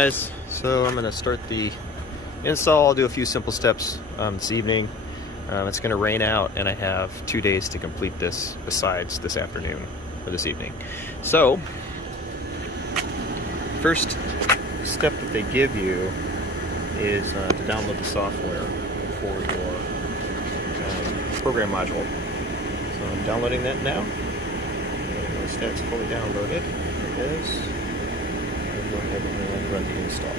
guys, so I'm going to start the install. I'll do a few simple steps this evening. It's going to rain out and I have 2 days to complete this besides this afternoon or this evening. So, first step that they give you is to download the software for your program module. So I'm downloading that now. Once that's fully downloaded, it is. Go ahead and run the install.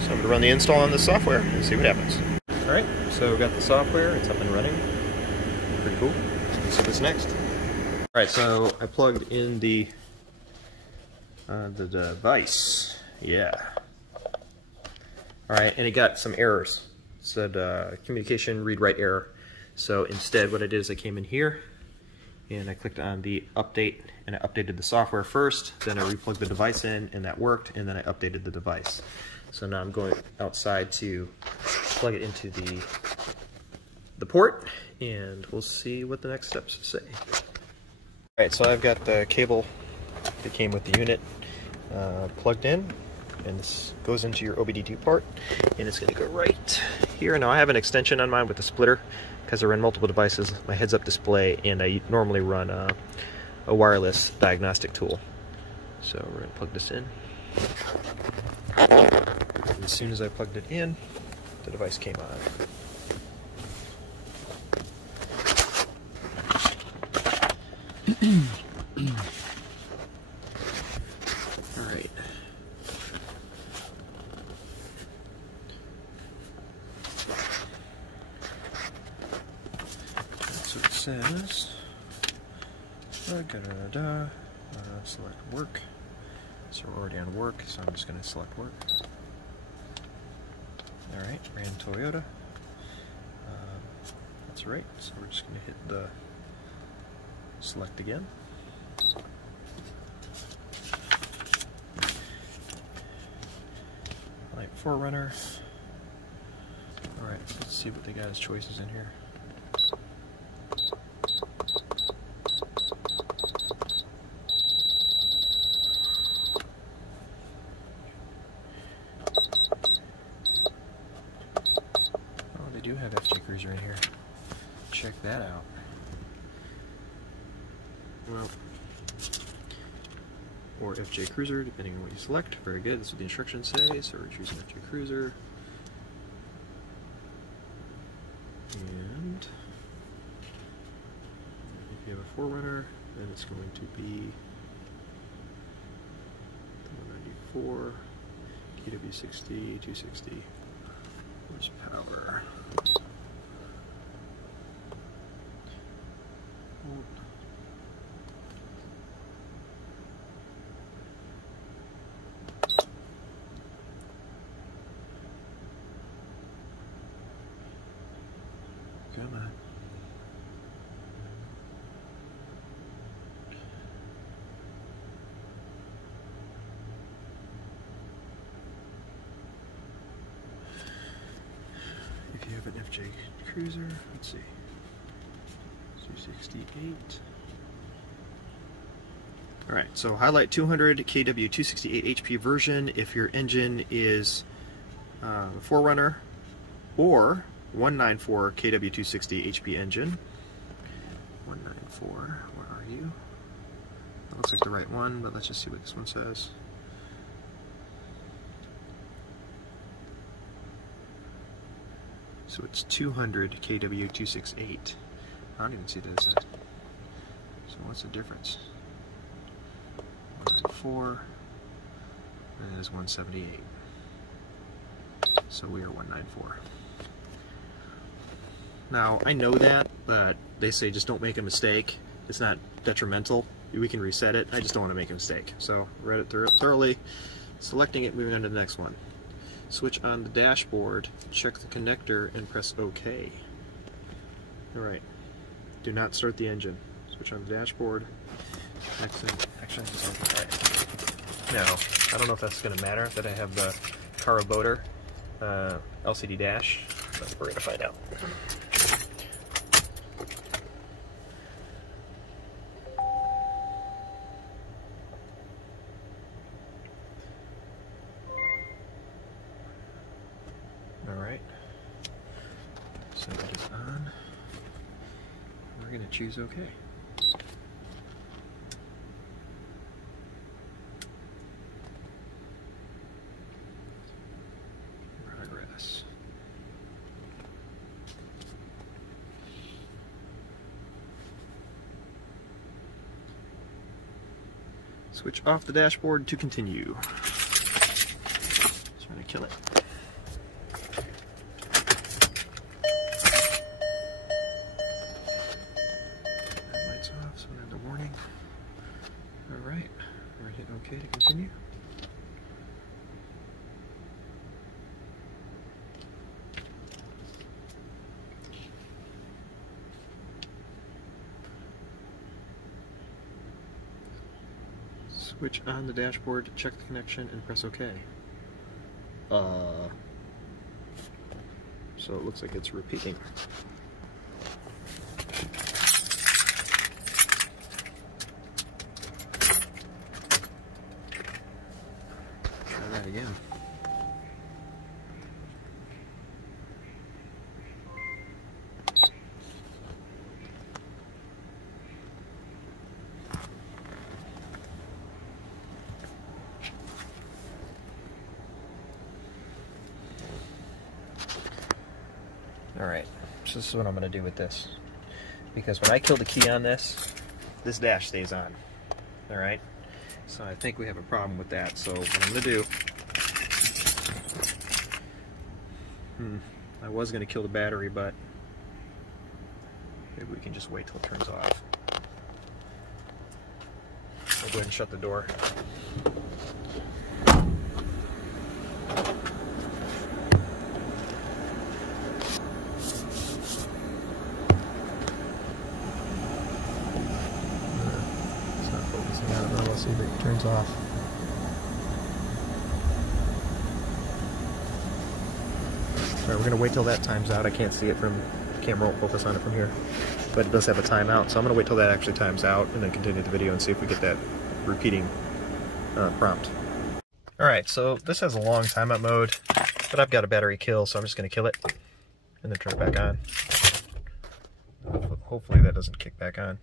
So I'm going to run the install on the software and see what happens. Alright, so we've got the software, it's up and running. Pretty cool. Let's see what's next. Alright, so I plugged in the device. Yeah. Alright, and it got some errors. It said communication read-write error. So instead what I did is I came in here and I clicked on the update and I updated the software first, then I replugged the device in and that worked, and then I updated the device. So now I'm going outside to plug it into the port and we'll see what the next steps say. Alright, so I've got the cable that came with the unit plugged in, and this goes into your OBD2 port, and it's going to go right here. Now I have an extension on mine with a splitter because I run multiple devices, my heads-up display, and I normally run a wireless diagnostic tool. So we're going to plug this in. And as soon as I plugged it in, the device came on. Alright. That's what it says. Select work. So we're already on work, so I'm just going to select work. Alright, ran Toyota. That's right, so we're just going to hit the select again. Light Forerunner. Alright, let's see what they got as choices in here. Oh, they do have FJ Cruiser in here. Check that out. Well, or FJ Cruiser, depending on what you select. Very good, that's what the instructions say, so we're choosing FJ Cruiser. And if you have a Forerunner, then it's going to be the 194 KW60 260 horsepower. Come on. If you have an FJ Cruiser, let's see, 268. Alright, so highlight 200 kW 268 HP version if your engine is Forerunner, or 194 kW 260 HP engine. 194, where are you? That looks like the right one, but let's just see what this one says. So it's 200 kW 268. I don't even see this. So what's the difference? 194, and it is 178. So we are 194. Now, I know that, but they say just don't make a mistake. It's not detrimental. We can reset it. I just don't want to make a mistake. So, read it thoroughly. Selecting it, moving on to the next one. Switch on the dashboard, check the connector, and press OK. Alright. Do not start the engine. Switch on the dashboard. Actually, no, I don't know if that's going to matter that I have the Caraboter LCD dash, but we're going to find out. choose OK. Progress. Switch off the dashboard to continue. Trying to kill it. Lights off, so we have the warning. Alright, we're hitting OK to continue. Switch on the dashboard to check the connection and press OK. So it looks like it's repeating. Try that again. Alright, so this is what I'm going to do with this. Because when I kill the key on this, this dash stays on. Alright? So I think we have a problem with that. So what I'm going to do... I was going to kill the battery, but maybe we can just wait till it turns off. I'll go ahead and shut the door. See if it turns off. Alright, we're going to wait till that times out. I can't see it from the camera, won't focus on it from here. But it does have a timeout, so I'm going to wait till that actually times out and then continue the video and see if we get that repeating prompt. Alright, so this has a long timeout mode, but I've got a battery kill, so I'm just going to kill it and then turn it back on. Hopefully that doesn't kick back on.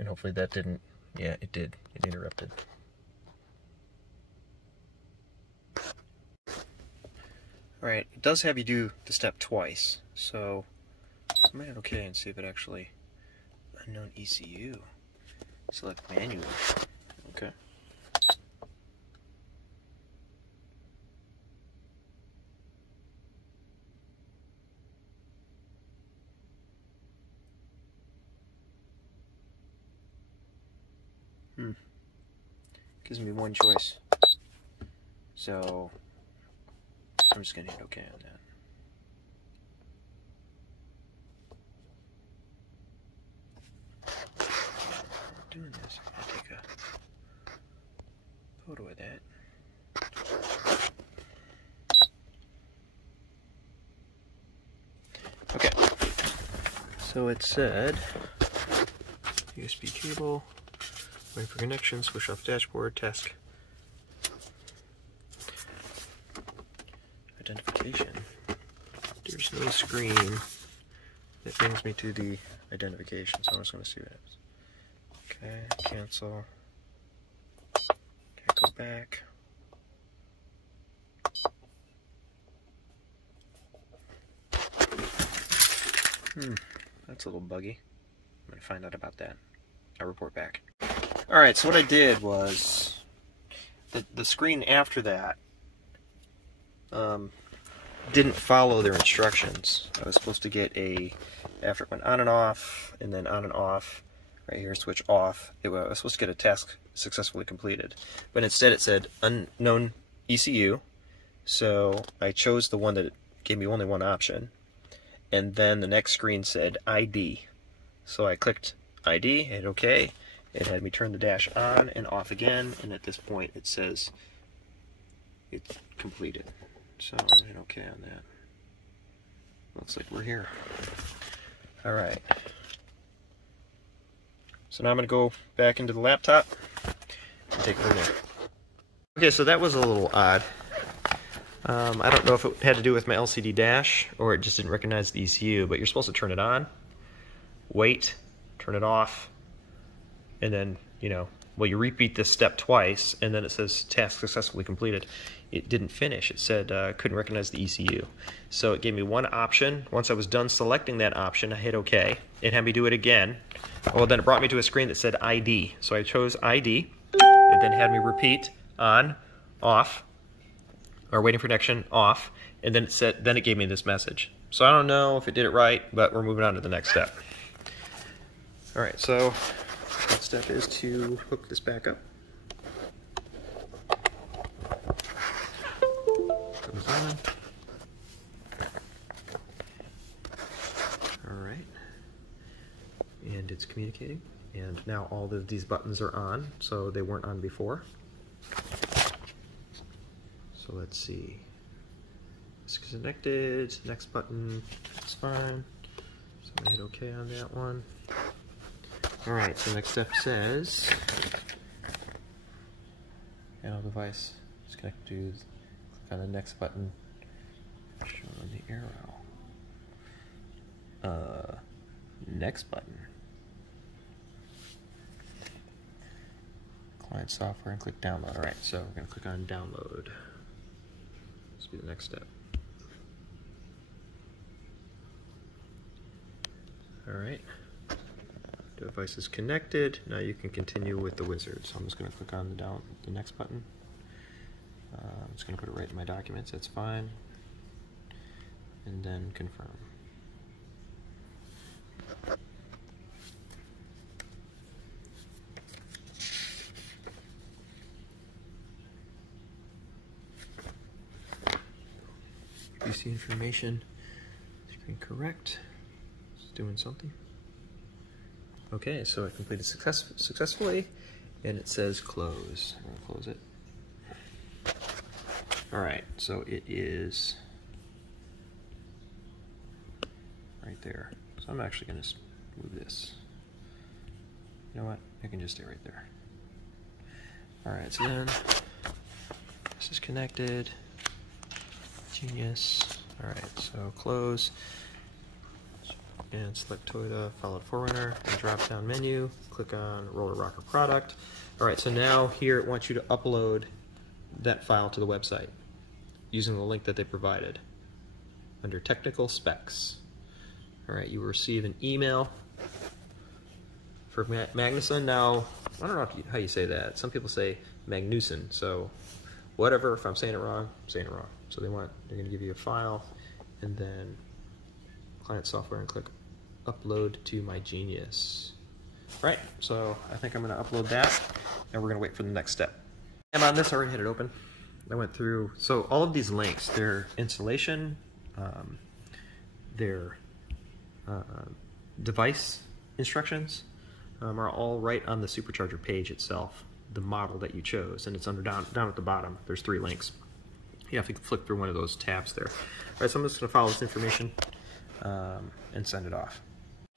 And hopefully that didn't. Yeah, it did. It interrupted. Alright, it does have you do the step twice, so I'm going to hit OK and see if it actually... Unknown ECU. Select manual. Okay. Gives me one choice. So I'm just gonna hit OK on that. Doing this, I'm gonna take a photo of that. Okay. So it said USB cable. Wait for connection, switch off dashboard, task. Identification. There's no screen that brings me to the identification, so I'm just going to see what happens. Okay, cancel. Okay, go back. That's a little buggy. I'm going to find out about that. I'll report back. Alright, so what I did was, the screen after that didn't follow their instructions. I was supposed to get after it went on and off, and then on and off, right here, switch off, I was supposed to get a task successfully completed. But instead it said unknown ECU, so I chose the one that gave me only one option, and then the next screen said ID. So I clicked ID, hit OK. It had me turn the dash on and off again, and at this point it says it's completed. So I'm going to hit OK on that. Looks like we're here. Alright. So now I'm going to go back into the laptop and take it from there. Okay, so that was a little odd. I don't know if it had to do with my LCD dash or it just didn't recognize the ECU, but you're supposed to turn it on wait, turn it off, and then, you know, well, you repeat this step twice, and then it says task successfully completed. It didn't finish. It said couldn't recognize the ECU. So it gave me one option. Once I was done selecting that option, I hit OK. It had me do it again. Well, then it brought me to a screen that said ID. So I chose ID. It then had me repeat on, off, or waiting for connection, off, and then it gave me this message. So I don't know if it did it right, but we're moving on to the next step. All right, so next step is to hook this back up. Comes on. All right, and it's communicating. And now all of these buttons are on, so they weren't on before. So let's see. It's connected. Next button, it's fine. So I'm gonna hit OK on that one. All right, so next step says panel device is connected to. Click on the next button. Show the arrow. Next button. Client software and click download. All right, so we're going to click on download. This will be the next step. All right. Device is connected. Now you can continue with the wizard. So I'm just going to click on the next button. I'm just going to put it right in my documents. That's fine. And then confirm. PC information is correct. It's doing something. Okay, so I completed successfully, and it says close. I'm going to close it. All right, so it is right there. So I'm actually going to move this. You know what? I can just stay right there. All right, so then this is connected. Genius. All right, so close and select Toyota, followed Forerunner, and drop down menu. Click on Roller Rocker product. All right, so now here it wants you to upload that file to the website using the link that they provided under technical specs. All right, you will receive an email for Magnuson. Now, I don't know how you say that. Some people say Magnuson, so whatever. If I'm saying it wrong, I'm saying it wrong. So they're going to give you a file, and then client software, and click upload to my Genius. Right, so I think I'm going to upload that, and we're going to wait for the next step. And on this, I already had it open. I went through, so all of these links, their installation, their device instructions are all right on the Supercharger page itself, the model that you chose, and it's under down at the bottom. There's 3 links. You have to flick through one of those tabs there. All right, so I'm just going to follow this information and send it off.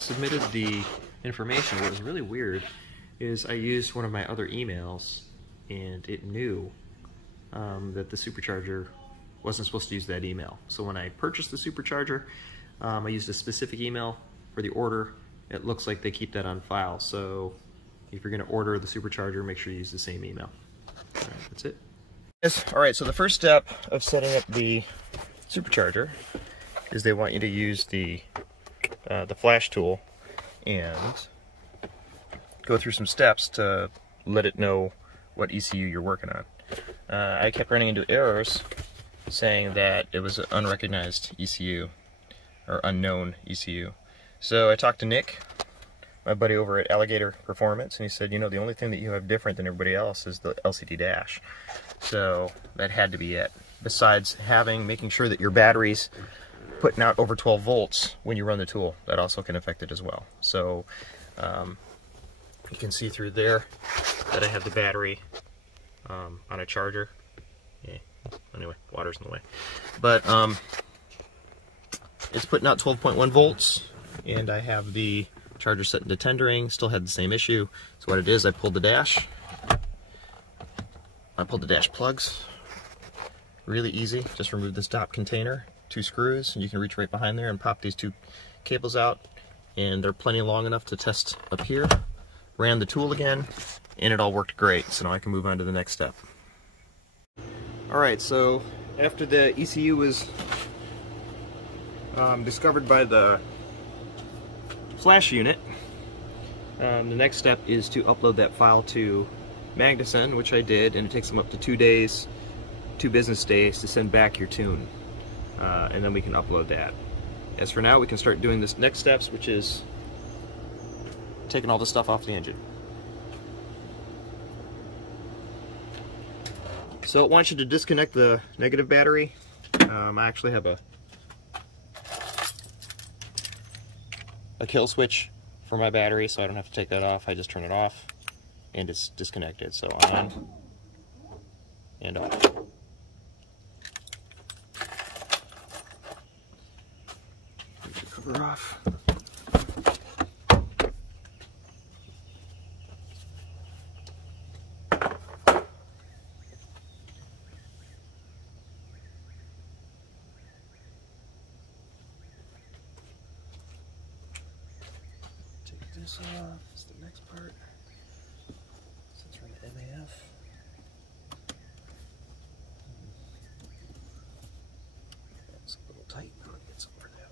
Submitted the information. What was really weird is I used one of my other emails, and it knew that the Supercharger wasn't supposed to use that email. So when I purchased the Supercharger, I used a specific email for the order. It looks like they keep that on file. So if you're going to order the Supercharger, make sure you use the same email. All right, that's it. All right, so the first step of setting up the Supercharger is they want you to use the flash tool and go through some steps to let it know what ECU you're working on. I kept running into errors saying that it was an unrecognized ECU or unknown ECU. So I talked to Nick, my buddy over at Alligator Performance, and he said, you know, the only thing that you have different than everybody else is the LCD dash. So that had to be it. Besides making sure that your battery's putting out over 12 volts when you run the tool, that also can affect it as well. So you can see through there that I have the battery on a charger. Yeah. Anyway, water's in the way. But it's putting out 12.1 volts, and I have the charger set into tendering. Still had the same issue. So what it is, I pulled the dash. I pulled the dash plugs. Really easy. Just remove this top container, 2 screws, and you can reach right behind there and pop these 2 cables out. and they're plenty long enough to test up here. Ran the tool again, and it all worked great, so now I can move on to the next step. Alright, so after the ECU was discovered by the flash unit, the next step is to upload that file to Magnuson, which I did, and it takes them up to 2 days, 2 business days to send back your tune, and then we can upload that. As for now, we can start doing this next steps, which is taking all the stuff off the engine. So it wants you to disconnect the negative battery. I actually have a kill switch for my battery, so I don't have to take that off. I just turn it off and it's disconnected. So on and off. Take the cover off. This off is the next part. Since we're in the MAF. That's a little tight. I'm gonna get something for that.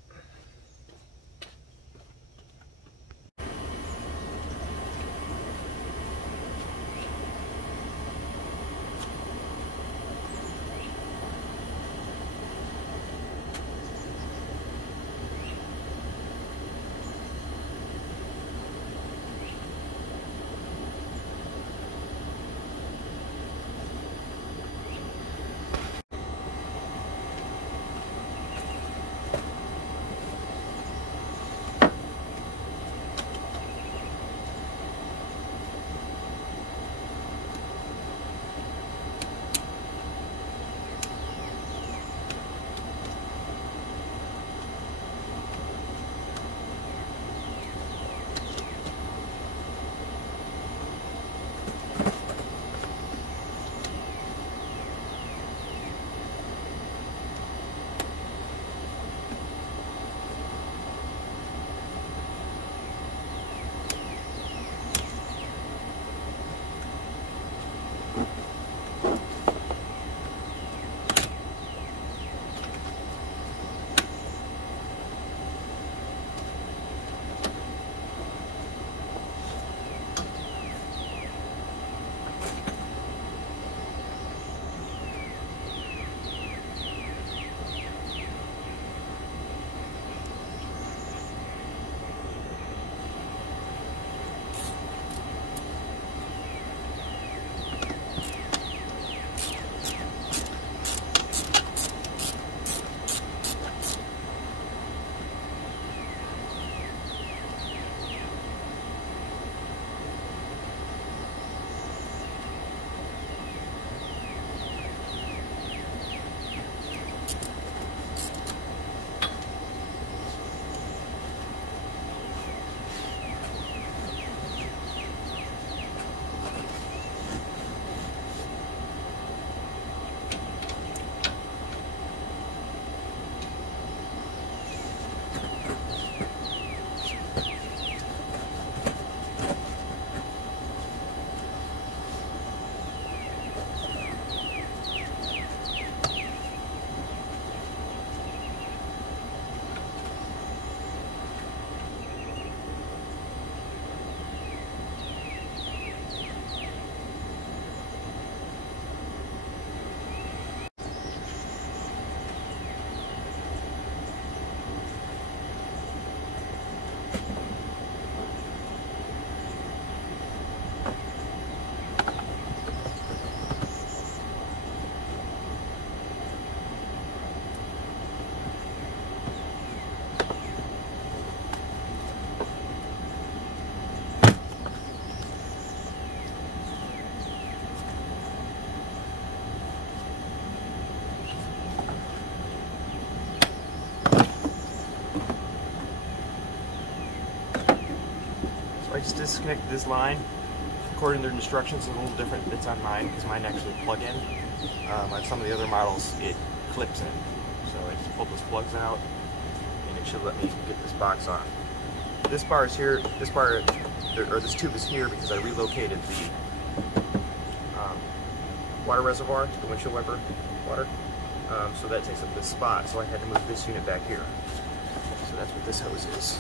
I just disconnected this line. According to their instructions, it's a little different. It's on mine because mine actually plug in. On some of the other models, it clips in. So I just pulled those plugs out, and it should let me get this box on. this bar is here, this tube is here because I relocated the water reservoir, the windshield wiper water. So that takes up this spot, so I had to move this unit back here. So that's what this hose is.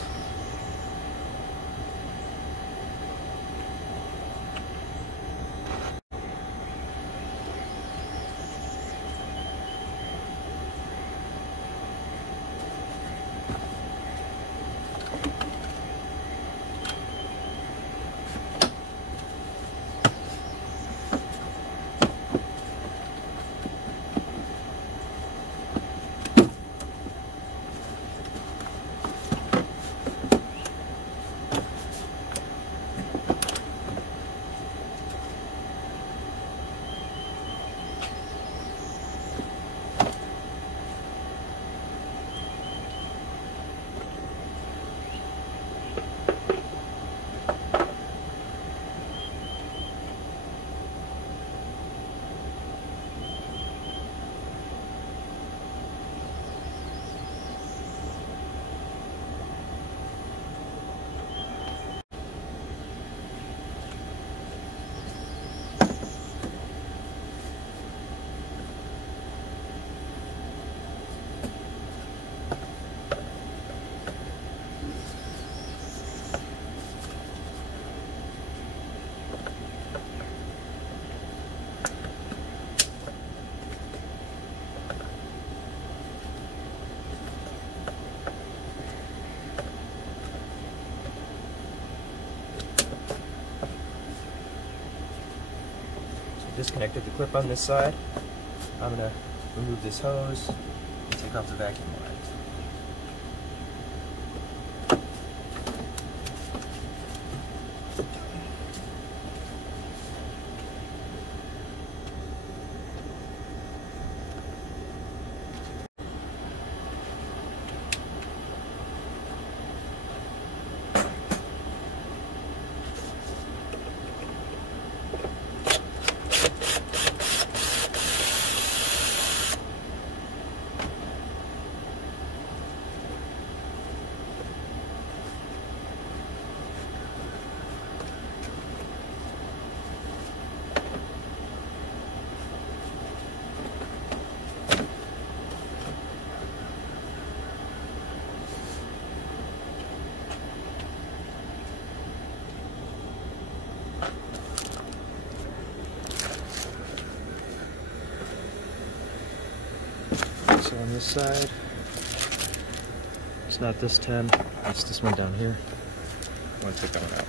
Disconnected the clip on this side. I'm going to remove this hose and take off the vacuum line. So on this side, it's not this 10, it's this one down here. I want to take that one out.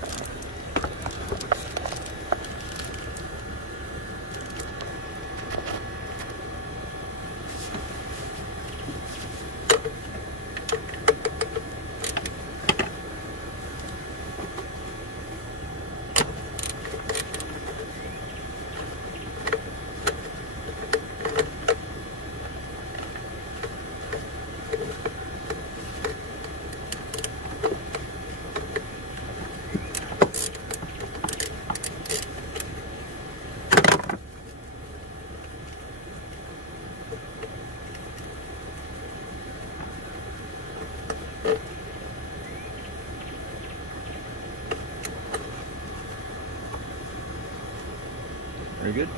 Very good.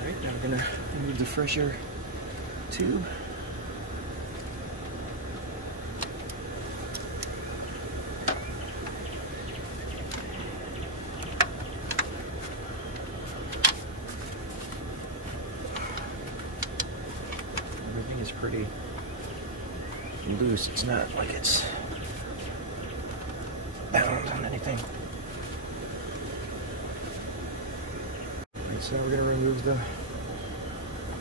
All right, now we're going to remove the fresh air tube. Pretty loose. It's not like it's bound on anything. Alright, so we're going to remove the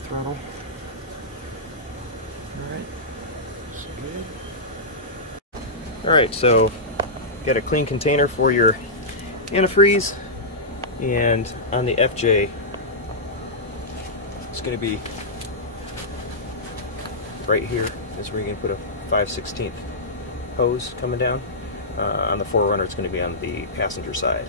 throttle. Alright. Alright, so got a clean container for your antifreeze, and on the FJ it's going to be right here is where you're going to put a 5/16 hose coming down. On the 4Runner, it's going to be on the passenger side.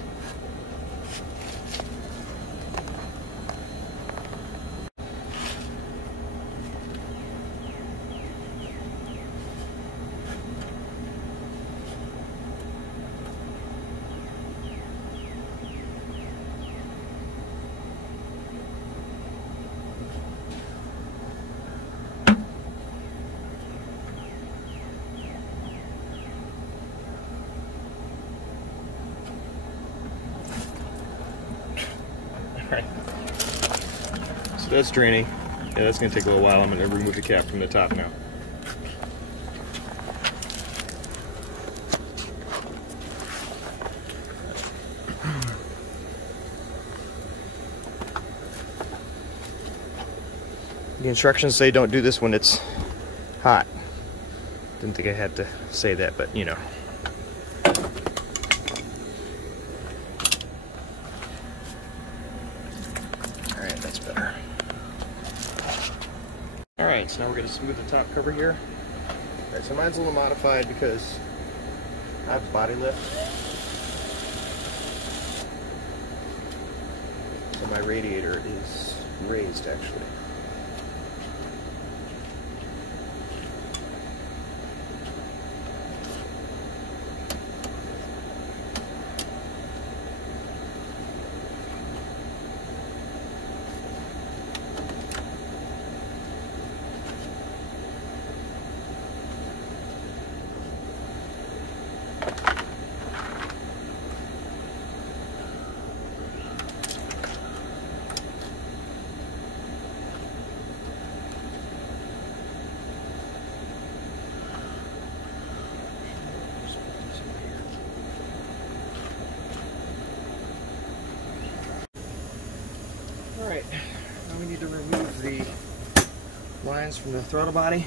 Alright, so that's draining. Yeah, that's going to take a little while. I'm going to remove the cap from the top now. The instructions say don't do this when it's hot. Didn't think I had to say that, but you know. Alright, that's better. Alright, so now we're going to smooth the top cover here. Alright, so mine's a little modified because I have a body lift. So my radiator is raised actually. Alright, now we need to remove the lines from the throttle body.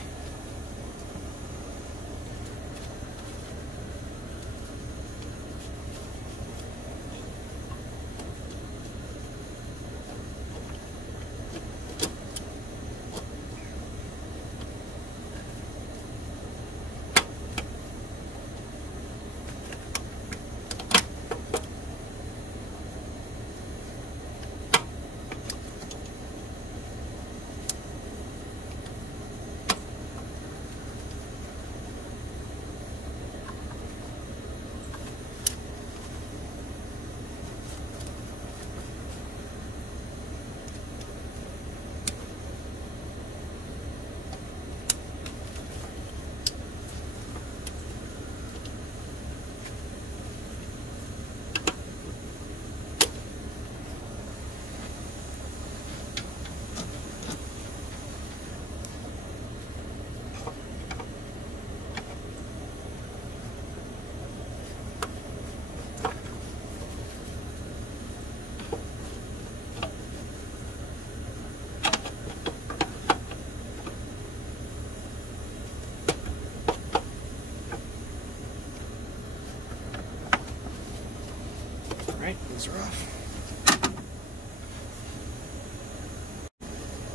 Alright, these are off.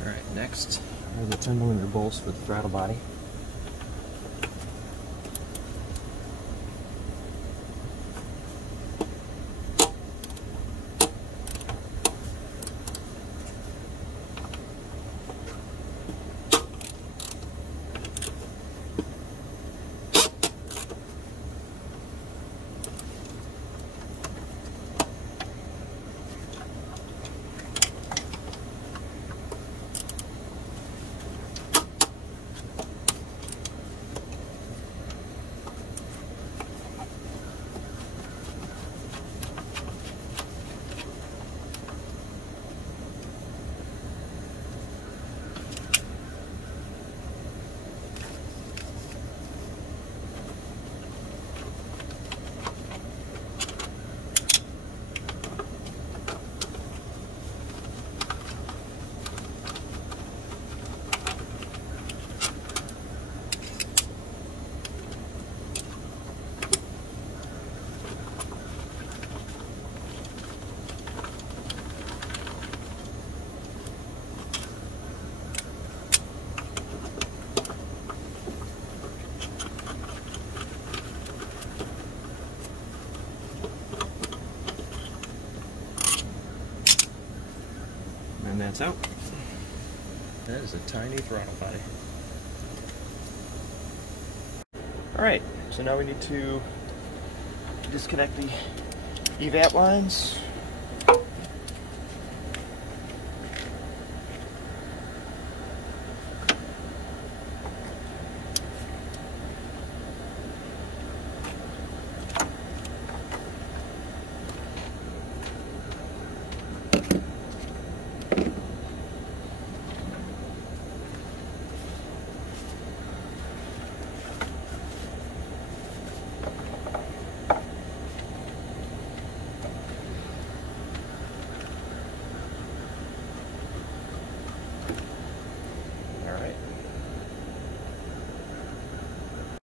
Alright, next are the 10mm bolts for the throttle body. that's out. That is a tiny throttle body. Alright, so now we need to disconnect the Evap lines.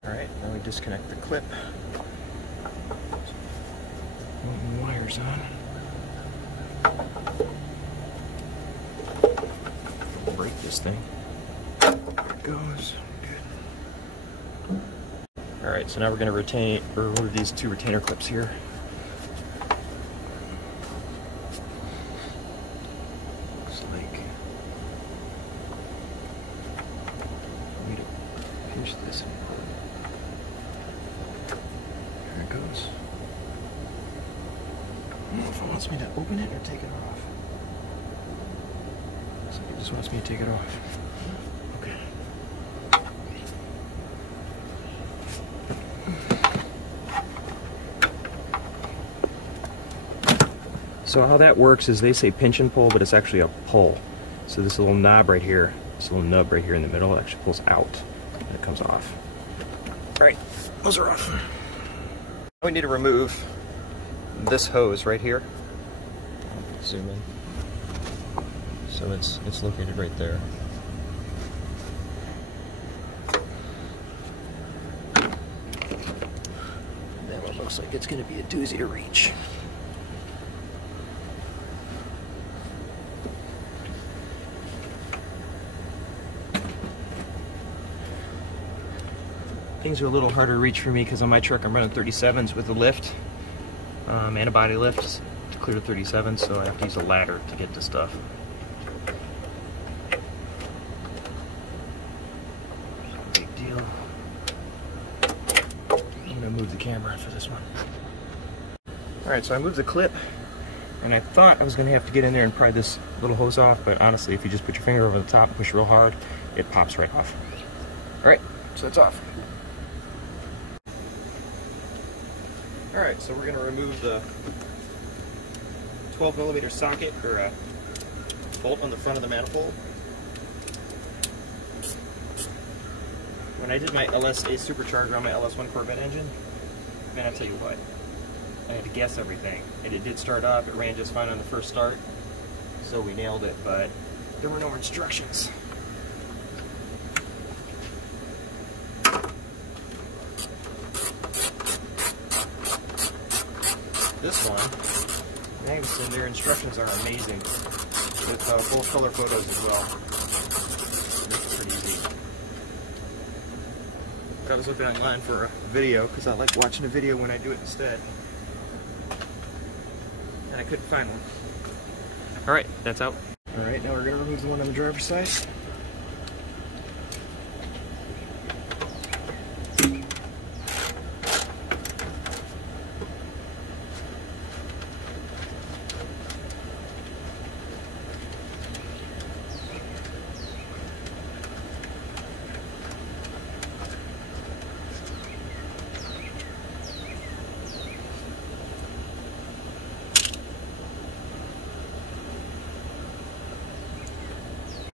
Alright, now we disconnect the clip. Put the wires on. Break this thing. There it goes. Good. Alright, so now we're going to remove these two retainer clips here. Looks like I need to pinch this. There it goes. I don't know if it wants me to open it or take it off. Looks like it just wants me to take it off. Okay. So how that works is they say pinch and pull, but it's actually a pull. So this little knob right here, this little nub right here in the middle, actually pulls out and it comes off. All right, those are off. Now we need to remove this hose right here. Zoom in. So it's located right there. That one looks like it's going to be a doozy to reach. Things are a little harder to reach for me because on my truck I'm running 37s with a lift, and a body lift to clear 37, so I have to use a ladder to get to stuff. Big deal. I'm gonna move the camera for this one. Alright, so I moved the clip, and I thought I was gonna have to get in there and pry this little hose off, but honestly, if you just put your finger over the top and push real hard, it pops right off. Alright, so it's off. Alright, so we're going to remove the 12mm socket, or bolt on the front of the manifold. When I did my LSA Supercharger on my LS1 Corvette engine, man, I tell you what, I had to guess everything. And it did start up, it ran just fine on the first start, so we nailed it, but there were no instructions. This one, Magnuson, their instructions are amazing, with full color photos as well. It's pretty easy. I was looking online for a video because I like watching a video when I do it instead, and I couldn't find one. Alright, that's out. Alright, now we're going to remove the one on the driver's side.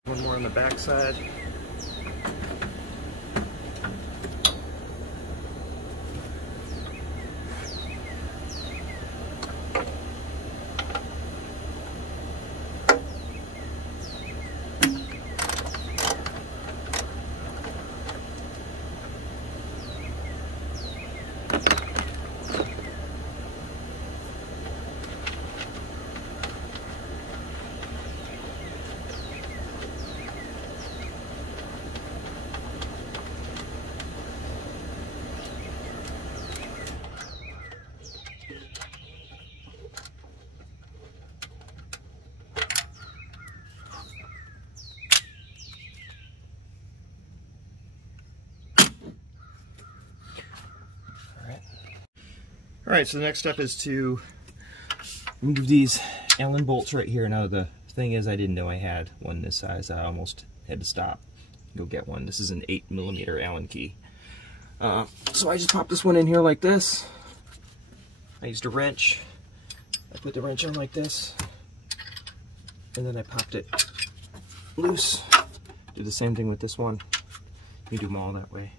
One more on the back side. Alright, so the next step is to remove these Allen bolts right here. Now the thing is, I didn't know I had one this size. I almost had to stop and go get one. This is an 8mm Allen key. So I just popped this one in here like this. I used a wrench. I put the wrench on like this, and then I popped it loose. Do the same thing with this one. You do them all that way.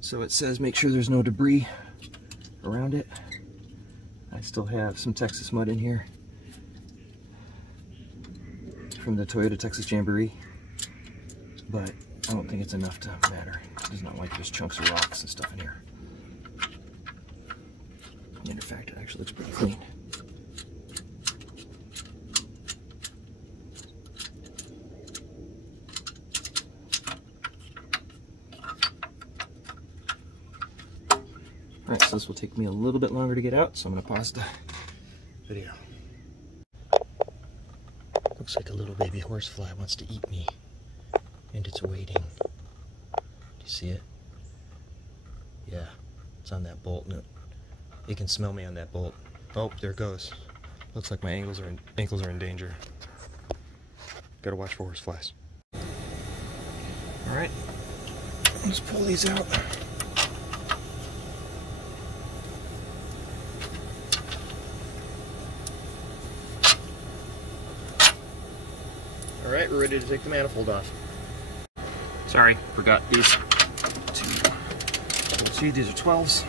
So it says make sure there's no debris around it. I still have some Texas mud in here from the Toyota Texas Jamboree, but I don't think it's enough to matter. It does not like there's chunks of rocks and stuff in here. And in fact, it actually looks pretty clean. Alright, so this will take me a little bit longer to get out, so I'm going to pause the video. Looks like a little baby horsefly wants to eat me, and it's waiting. Do you see it? Yeah, it's on that bolt. No, it can smell me on that bolt. Oh, there it goes. Looks like my ankles are in danger. Gotta watch for horseflies. Alright, let's pull these out. Alright, we're ready to take the manifold off. Sorry, forgot these two. See, these are 12s.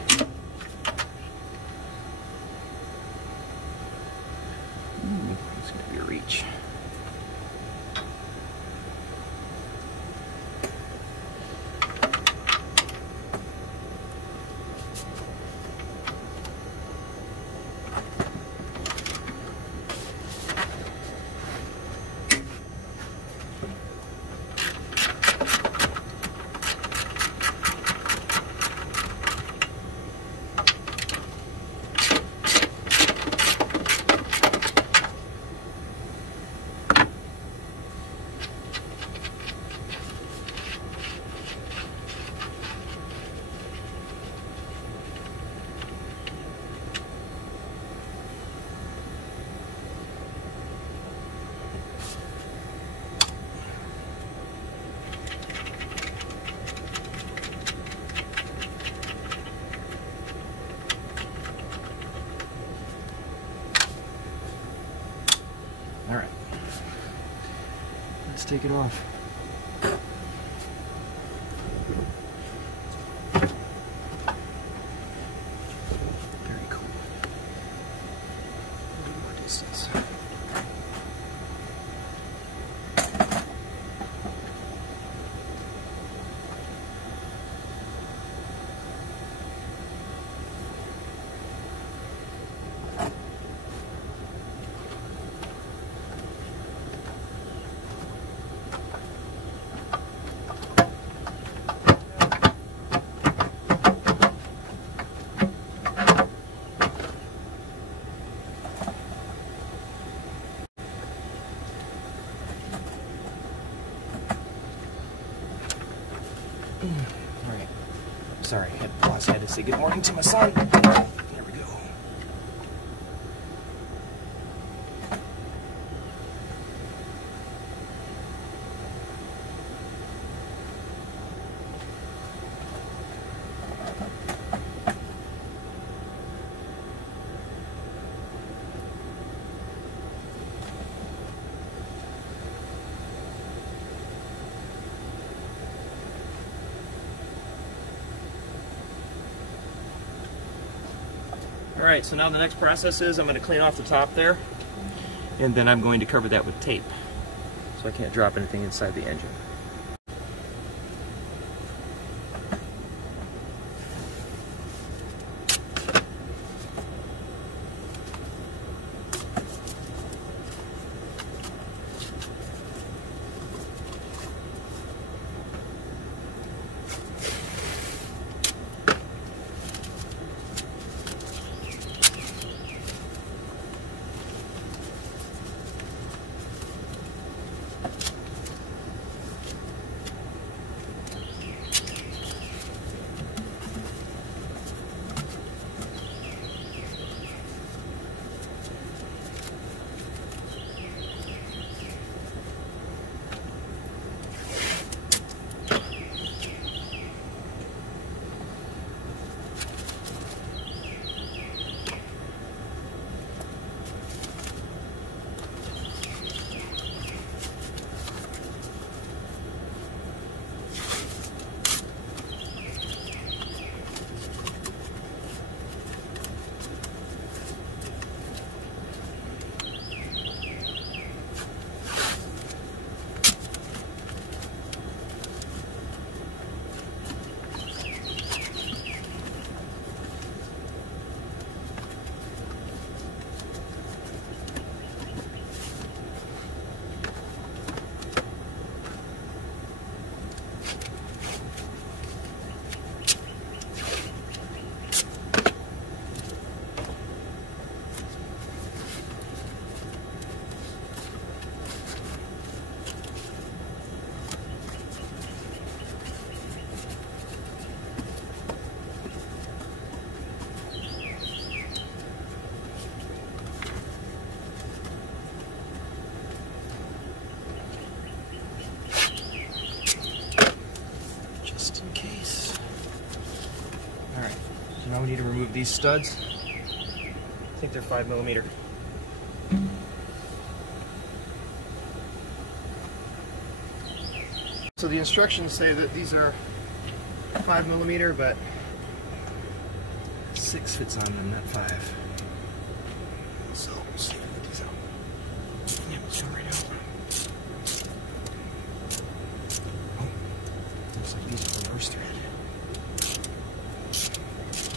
Ooh, it's going to be a reach. Alright, let's take it off. Very cool. A little more distance. Alright, sorry, I had to say good morning to my son. There we go. Alright, so now the next process is I'm going to clean off the top there, and then I'm going to cover that with tape so I can't drop anything inside the engine. So now we need to remove these studs. I think they're 5mm. So the instructions say that these are 5mm, but 6 fits on them, not 5. So we'll see if we get these out. Yeah, let's go right out. Oh, looks like these are reverse thread.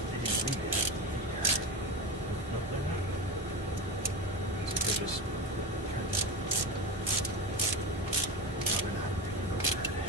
I didn't read that. No, they're not. So they're just trying to. No, they're not. Reverse thread.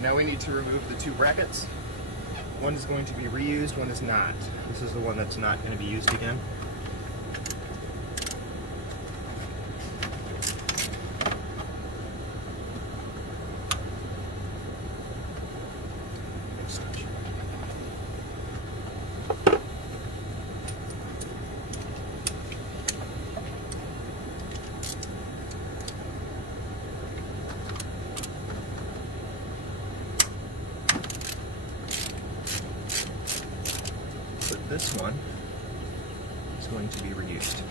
Now we need to remove the 2 brackets. One is going to be reused, one is not. This is the one that's not going to be used again. This one is going to be reused.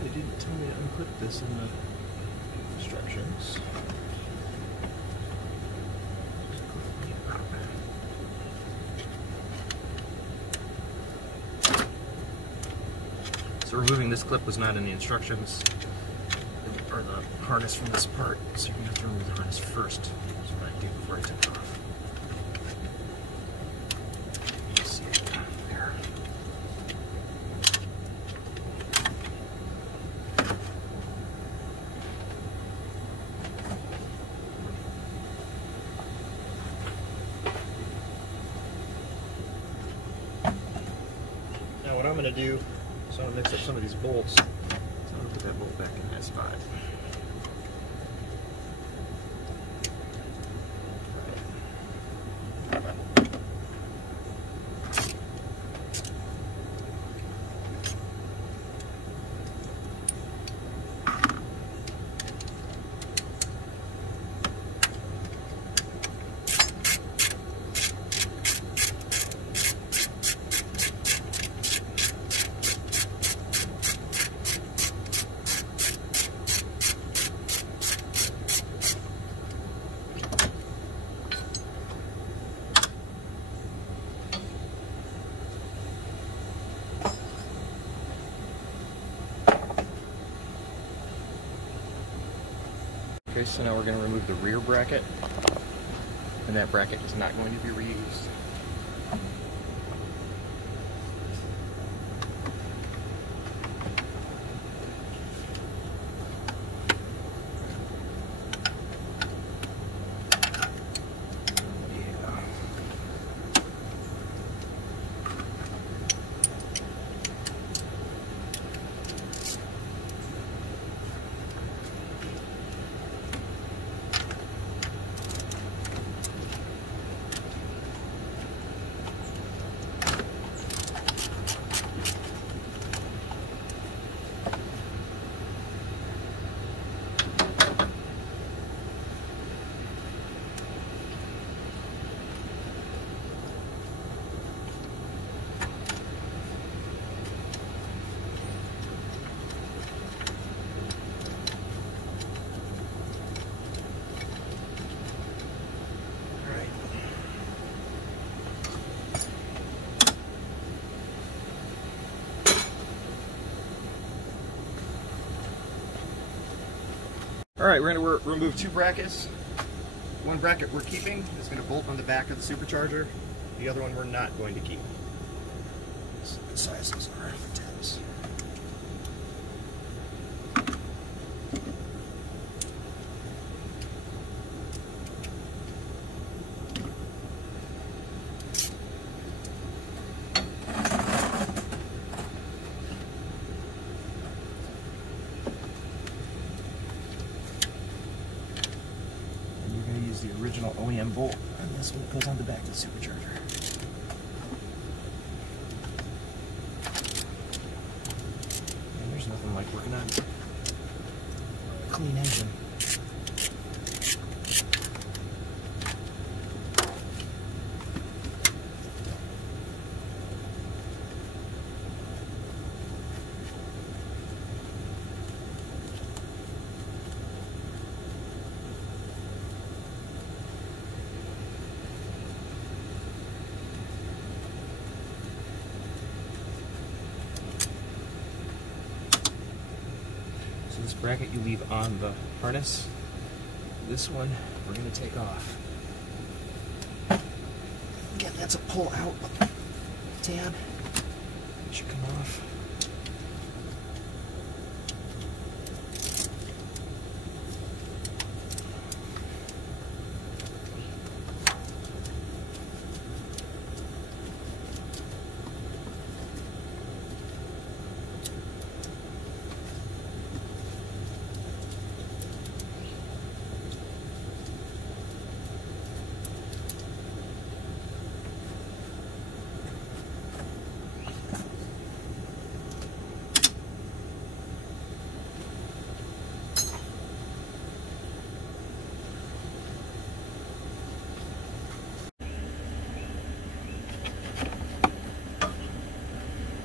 They didn't tell me to input this in the instructions. So removing this clip was not in the instructions, or the harness from this part, so you're going to have to remove the harness first. That's what I do before I take it off. You see it there. Now what I'm going to do, so I'm going to mix up some of these bolts. So I'm going to put that bolt back in that spot. Okay, so now we're going to remove the rear bracket, and that bracket is not going to be reused. Alright, we're going to remove two brackets. One bracket we're keeping is going to bolt on the back of the supercharger. The other one we're not going to keep. So what sizes are the tabs? The original OEM bolt on this one goes on the back of the supercharger. And there's nothing like working on a clean engine. This bracket you leave on the harness. This one we're going to take off. Again, that's a pull out tab. It should come off.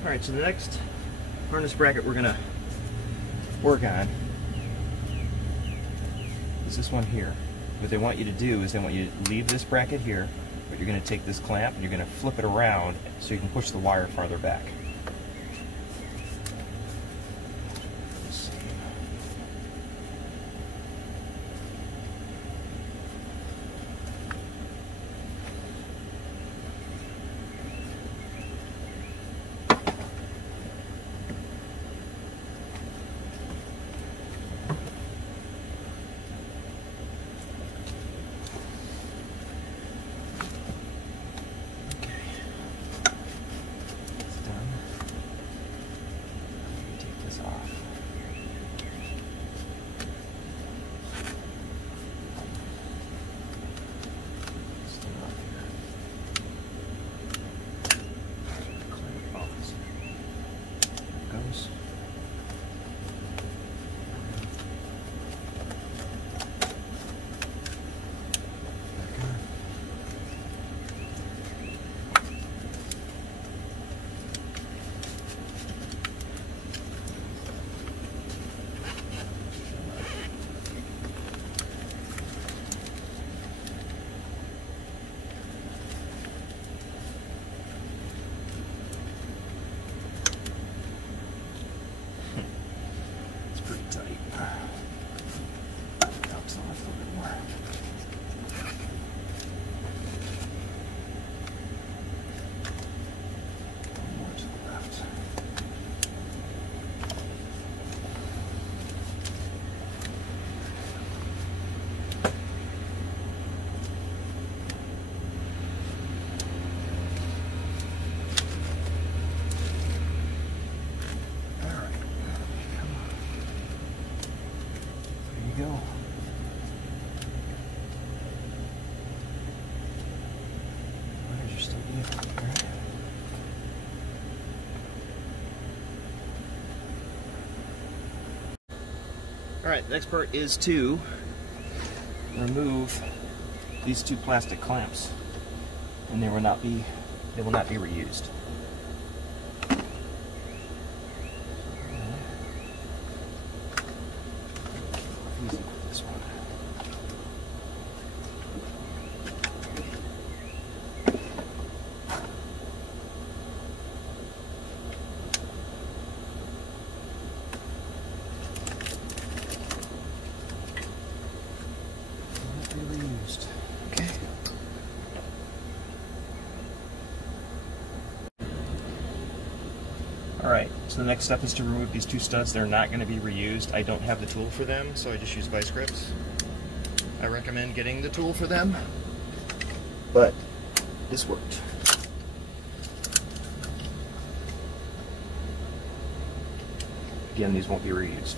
Alright, so the next harness bracket we're going to work on is this one here. What they want you to do is they want you to leave this bracket here, but you're going to take this clamp and you're going to flip it around so you can push the wire farther back. Go. Wires are still in. Alright, the next part is to remove these two plastic clamps, and they will not be reused. So the next step is to remove these two studs. They're not going to be reused. I don't have the tool for them, so I just use vice grips. I recommend getting the tool for them, but this worked. Again, these won't be reused.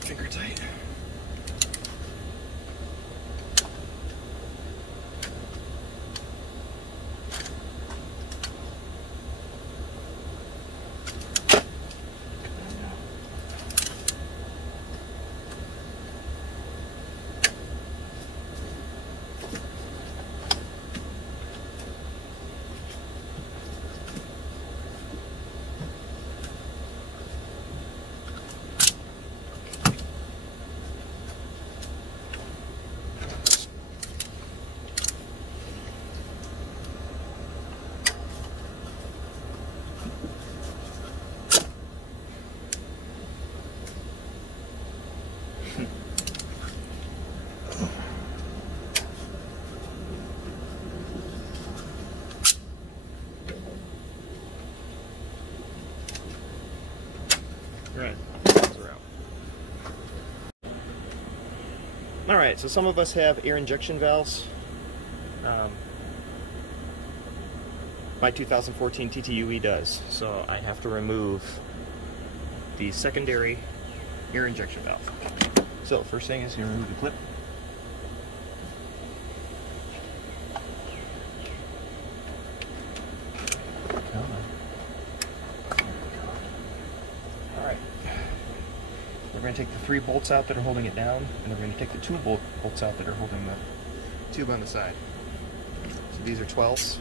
Finger tight. Right. Alright, so some of us have air injection valves. My 2014 TTUE does, so I have to remove the secondary air injection valve. So first thing is to remove the clip. We're going to take the 3 bolts out that are holding it down, and we're going to take the 2 bolts out that are holding the tube on the side. So these are 12s.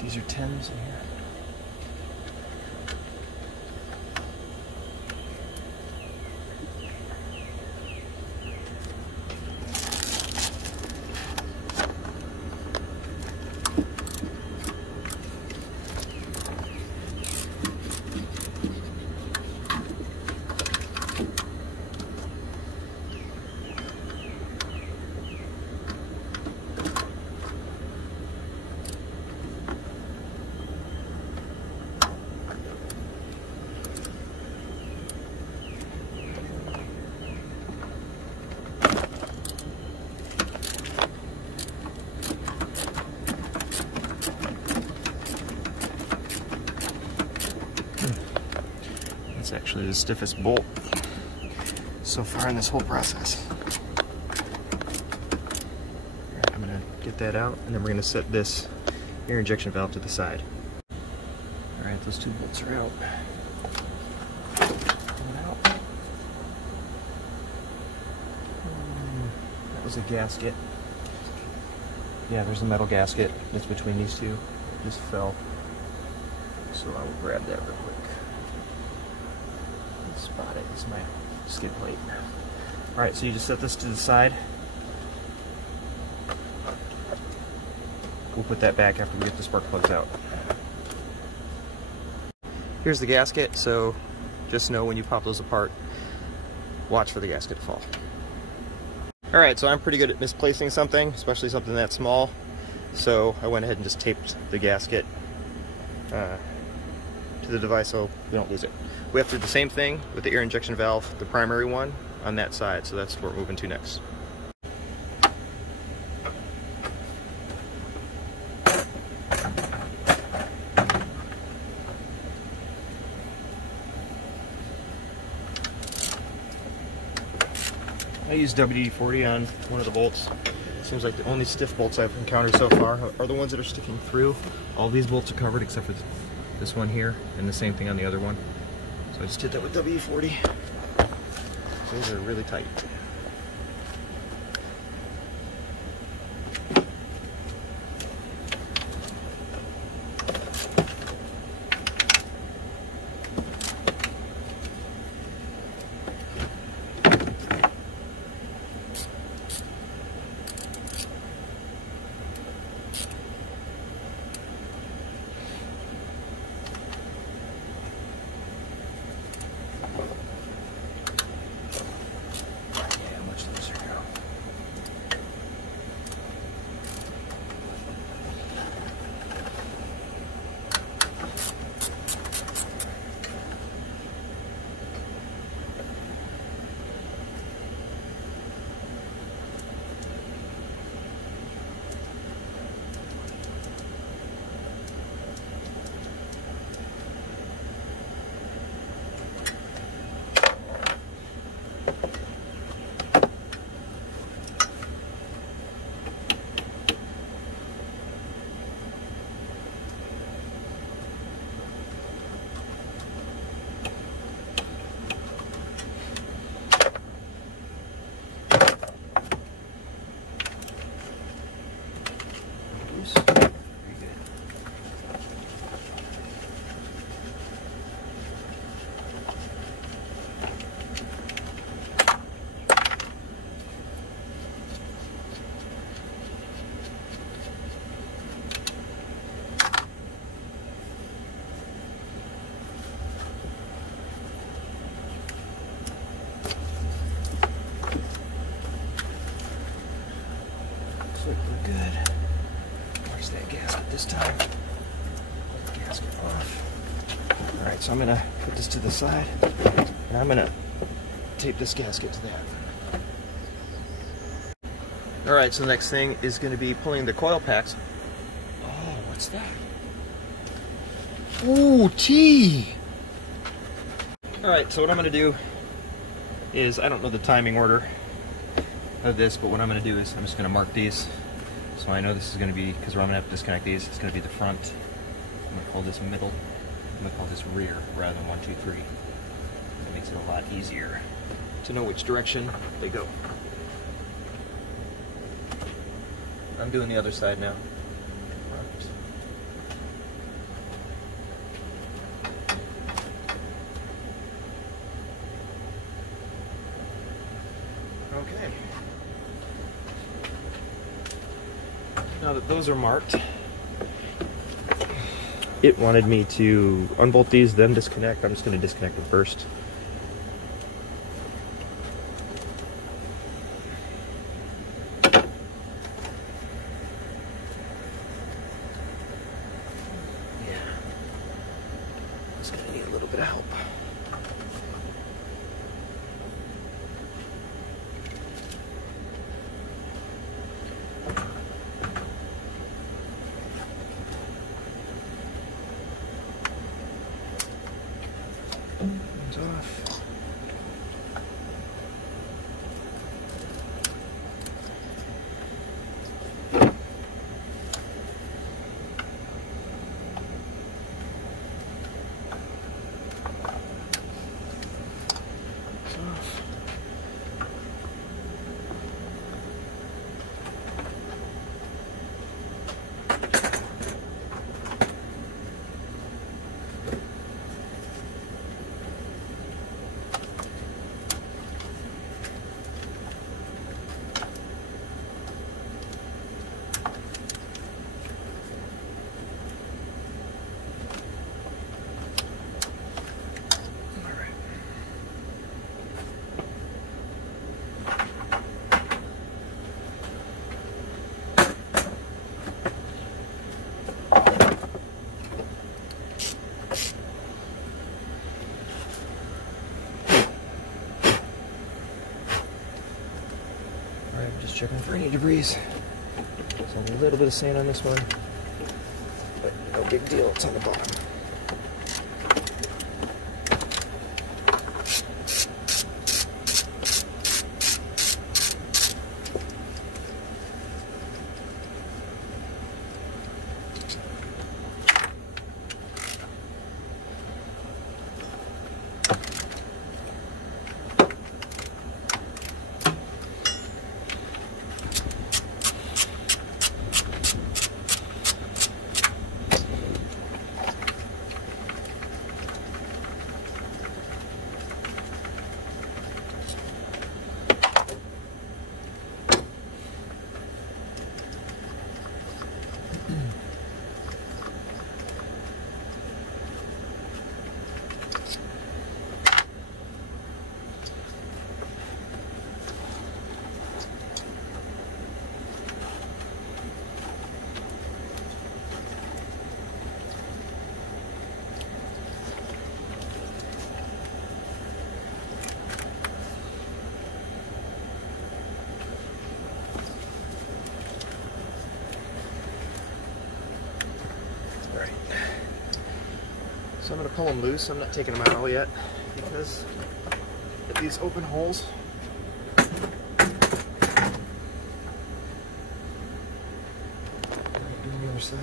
These are 10s in here. It's actually the stiffest bolt so far in this whole process. Alright, I'm going to get that out, and then we're going to set this air injection valve to the side. Alright, those two bolts are out. That was a gasket. Yeah, there's a metal gasket that's between these two. It just fell. So I will grab that real quick. Spot it. It's my skid plate. Alright, so you just set this to the side. We'll put that back after we get the spark plugs out. Here's the gasket, so just know when you pop those apart, watch for the gasket to fall. Alright, so I'm pretty good at misplacing something, especially something that small. So I went ahead and just taped the gasket to the device so we don't lose it. We have to do the same thing with the air injection valve, the primary one, on that side, so that's what we're moving to next. I use WD-40 on one of the bolts. Seems like the only stiff bolts I've encountered so far are the ones that are sticking through. All these bolts are covered except for this one here, and the same thing on the other one. So I just did that with WD-40. Those are really tight. Good. Where's that gasket this time? Put the gasket off. Alright, so I'm going to put this to the side, and I'm going to tape this gasket to that. Alright, so the next thing is going to be pulling the coil packs. Oh, what's that? Ooh, tea! Alright, so what I'm going to do is, I don't know the timing order of this, but what I'm going to do is I'm just going to mark these. So I know this is going to be, because I'm going to have to disconnect these, it's going to be the front. I'm going to call this middle. I'm going to call this rear rather than 1, 2, 3. That makes it a lot easier to know which direction they go. I'm doing the other side now. Okay. Now that those are marked, it wanted me to unbolt these, then disconnect. I'm just going to disconnect them first. Yeah. It's going to need a little bit of help. comes off. Just checking for any debris. There's a little bit of sand on this one, but no big deal, it's on the bottom. So I'm going to pull them loose. I'm not taking them out all yet because of these open holes. Do on the other side.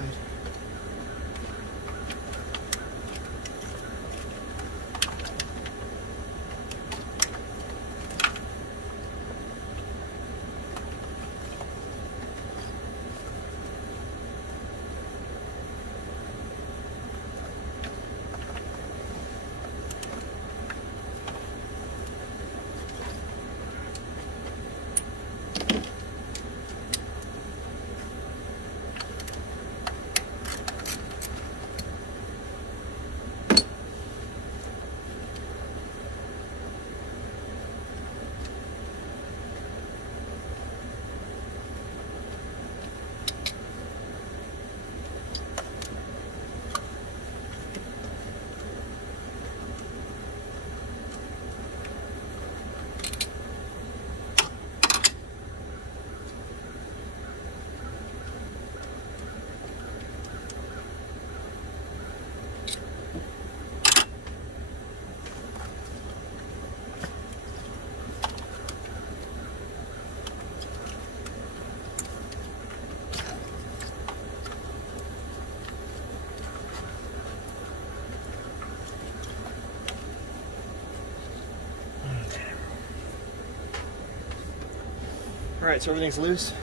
Alright, so everything's loose.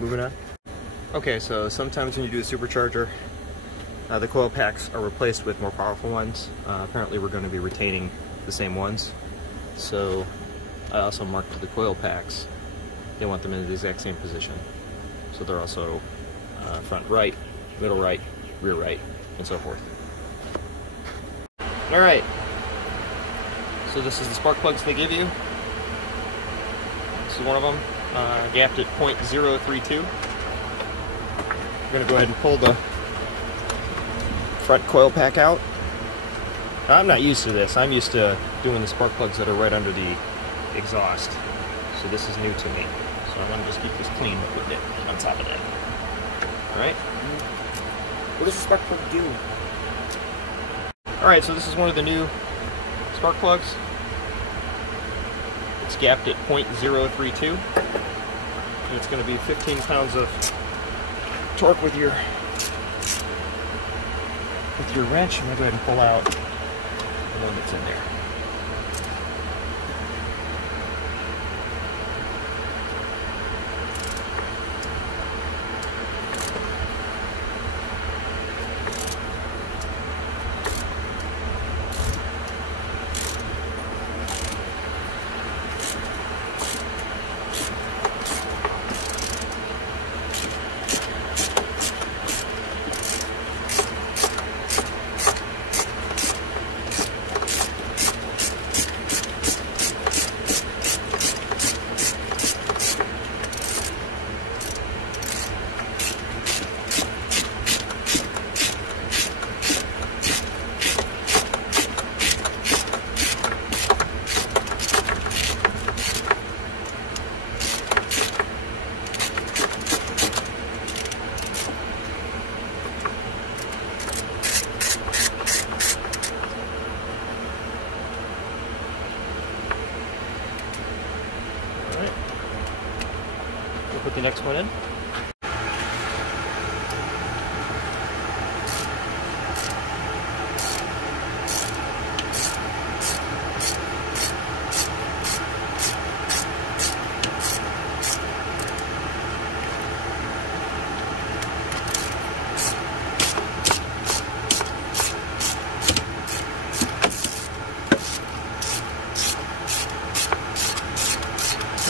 Moving on. Okay, so sometimes when you do a supercharger, the coil packs are replaced with more powerful ones. Apparently we're going to be retaining the same ones. So I also marked the coil packs. They want them in the exact same position. So they're also front right, middle right, rear right, and so forth. Alright, so this is the spark plugs they give you. This is one of them, gapped at 0.032. I'm going to go ahead and pull the front coil pack out. Now, I'm not used to this. I'm used to doing the spark plugs that are right under the exhaust. So this is new to me. So I'm going to just keep this clean and put it on top of that. Alright? What does the spark plug do? Alright, so this is one of the new spark plugs. It's gapped at 0.032, and it's going to be 15 pounds of torque with your wrench. I'm going to go ahead and pull out the one that's in there. Put the next one in.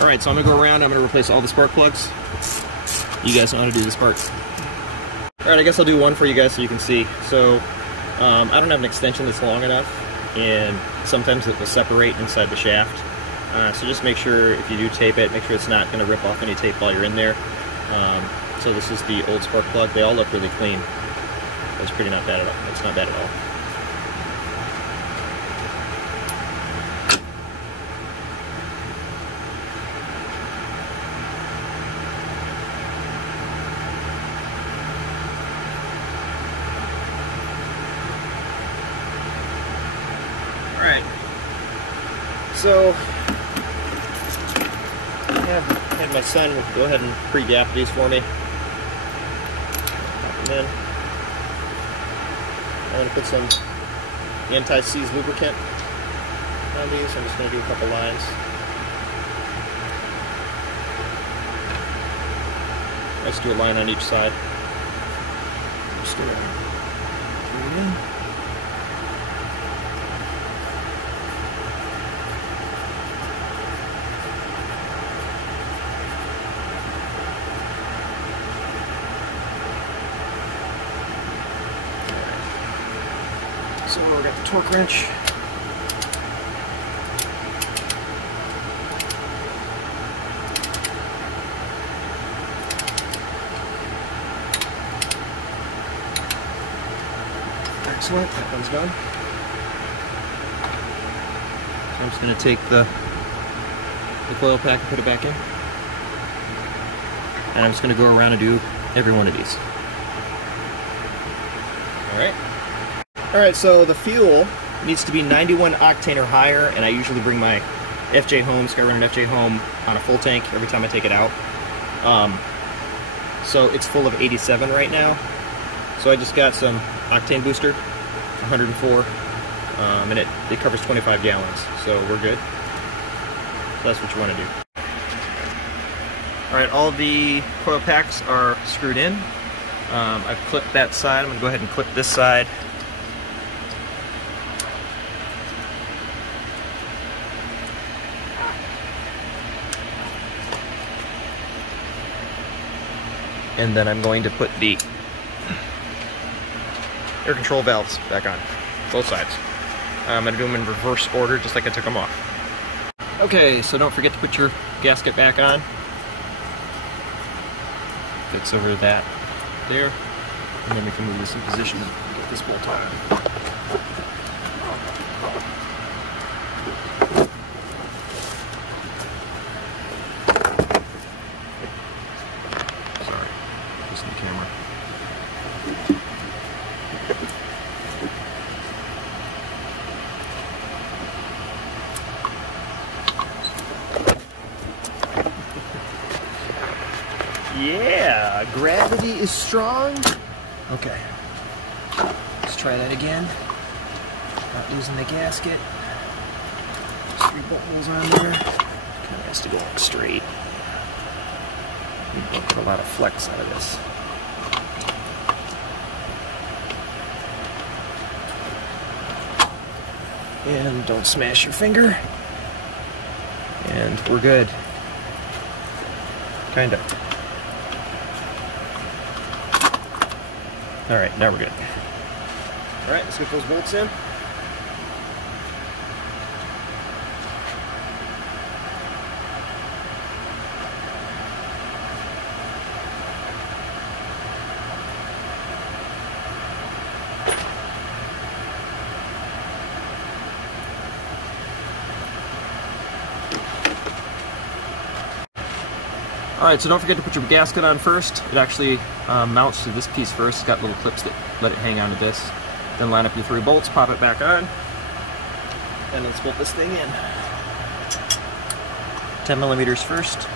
Alright, so I'm going to go around, I'm going to replace all the spark plugs. You guys know how to do the spark. Alright, I guess I'll do one for you guys so you can see. So, I don't have an extension that's long enough, and sometimes it will separate inside the shaft. So just make sure, if you do tape it, make sure it's not going to rip off any tape while you're in there. So this is the old spark plug. They all look really clean. It's pretty not bad at all. It's not bad at all. Alright, so I had my son go ahead and pre-gap these for me. Pop them in. I'm going to put some anti-seize lubricant on these. I'm just going to do a couple lines. Let's do a line on each side. Just go ahead and put it in. So we've got the torque wrench. Excellent, that one's done. So I'm just going to take the coil pack and put it back in. And I'm just going to go around and do every one of these. Alright. Alright, so the fuel needs to be 91 octane or higher, and I usually bring my FJ home, SkyroninFJ home, on a full tank every time I take it out. So it's full of 87 right now. So I just got some octane booster, 104, and it covers 25 gallons, so we're good. So that's what you want to do. Alright, all the coil packs are screwed in. I've clipped that side. I'm going to go ahead and clip this side. And then I'm going to put the air control valves back on, both sides. I'm going to do them in reverse order, just like I took them off. Okay, so don't forget to put your gasket back on. Fits over that there, and then we can move this in position and get this bolt on. gravity is strong. Okay. Let's try that again. Not losing the gasket. There's 3 bolt holes on there. Kind of has to go straight. We get a lot of flex out of this. And don't smash your finger. And we're good. Kinda. Alright, now we're good. Alright, let's get those bolts in. Alright, so don't forget to put your gasket on first. It actually mounts to this piece first. It's got little clips that let it hang onto this. Then line up your 3 bolts, pop it back on, and let's bolt this thing in. 10 millimeters first.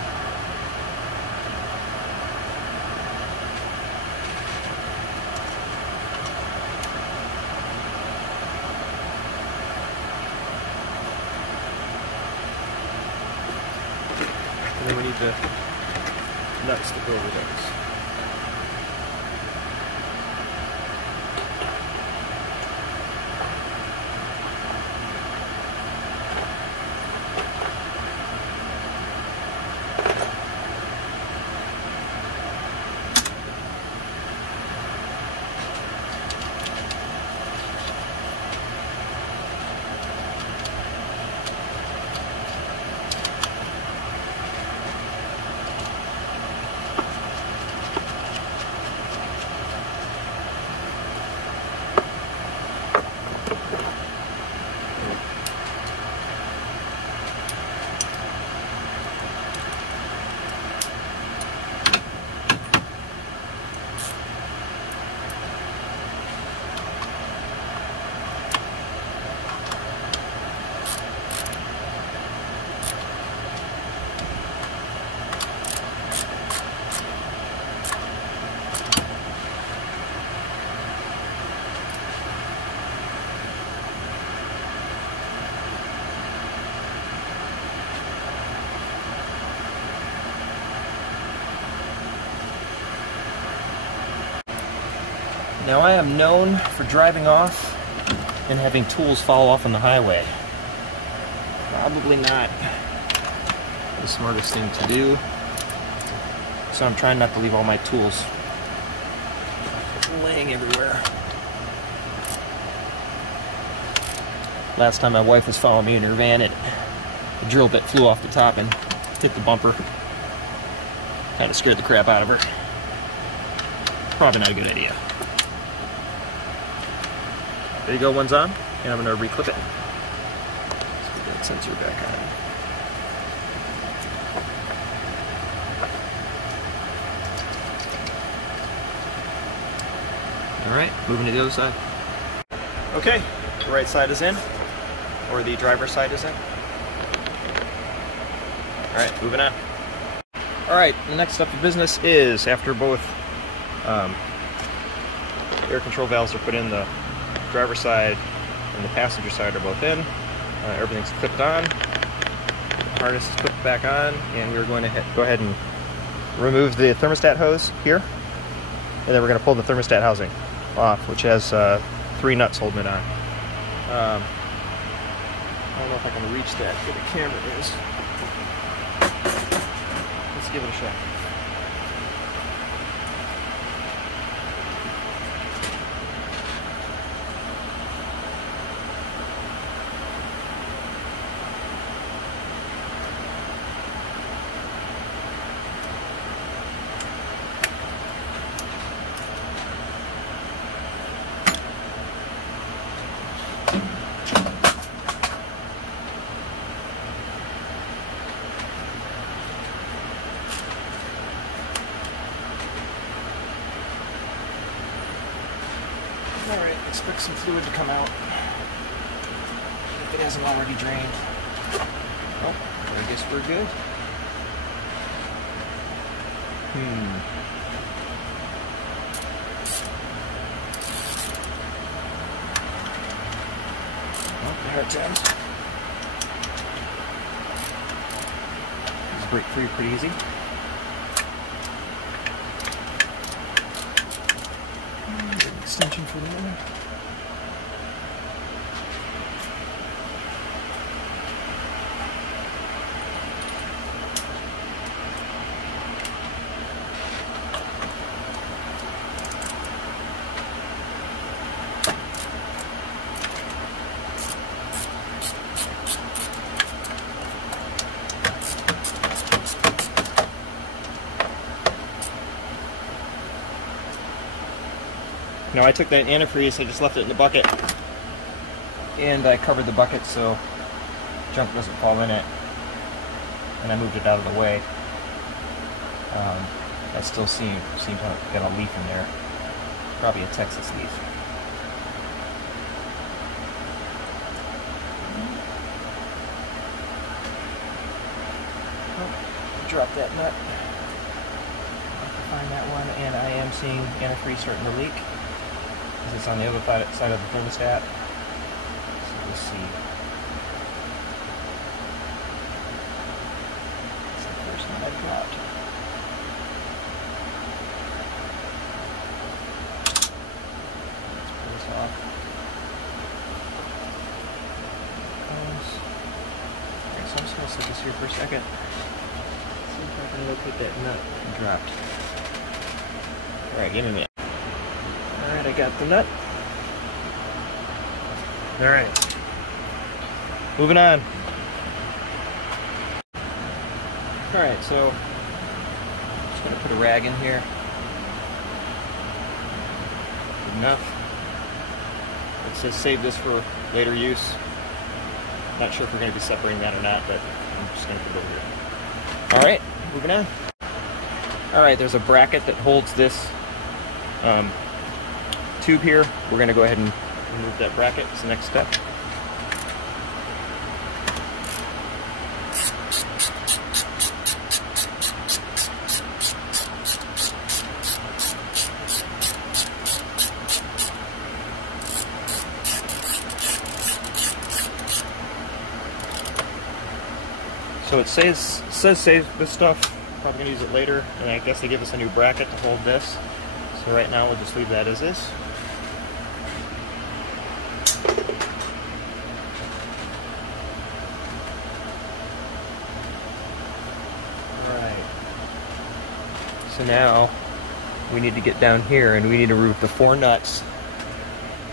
And then we need to nuts to go over those. Now I am known for driving off and having tools fall off on the highway. Probably not the smartest thing to do. So I'm trying not to leave all my tools laying everywhere. Last time my wife was following me in her van, the drill bit flew off the top and hit the bumper. Kind of scared the crap out of her. Probably not a good idea. There you go, one's on, and I'm going to reclip it. Let's put that sensor back on. Alright, moving to the other side. Okay, the right side is in, or the driver's side is in. Alright, moving on. Alright, the next step of business is, after both air control valves are put in, the driver's side and the passenger side are both in. Everything's clipped on. The harness is clipped back on, and we're going to go ahead and remove the thermostat hose here, and then we're going to pull the thermostat housing off, which has 3 nuts holding it on. I don't know if I can reach that where the camera is. Let's give it a shot. Alright, expect some fluid to come out if it hasn't already drained. Well, I guess we're good. hard times. These break free pretty easy. Get an extension for that one. Now I took that antifreeze, I just left it in the bucket, and I covered the bucket so junk doesn't fall in it, and I moved it out of the way. I still seem to have got a leaf in there, probably a Texas leaf. Oh, drop that nut. I have to find that one, and I am seeing antifreeze starting to leak. It's on the other side of the thermostat. So we'll see. That's the first one I dropped. Let's pull this off. Alright, so I'm just going to set this here for a second. See if I can locate that nut I dropped. Alright, give me a minute. Alright, I got the nut. Alright. Moving on. Alright, so I'm just going to put a rag in here. Good enough. It says save this for later use. Not sure if we're going to be separating that or not, but I'm just going to put it over here. Alright, moving on. Alright, there's a bracket that holds this tube here. We're going to go ahead and remove that bracket. It's the next step. So it says save this stuff. Probably going to use it later, and I guess they give us a new bracket to hold this. So right now we'll just leave that as is. Alright. So now we need to get down here and we need to remove the 4 nuts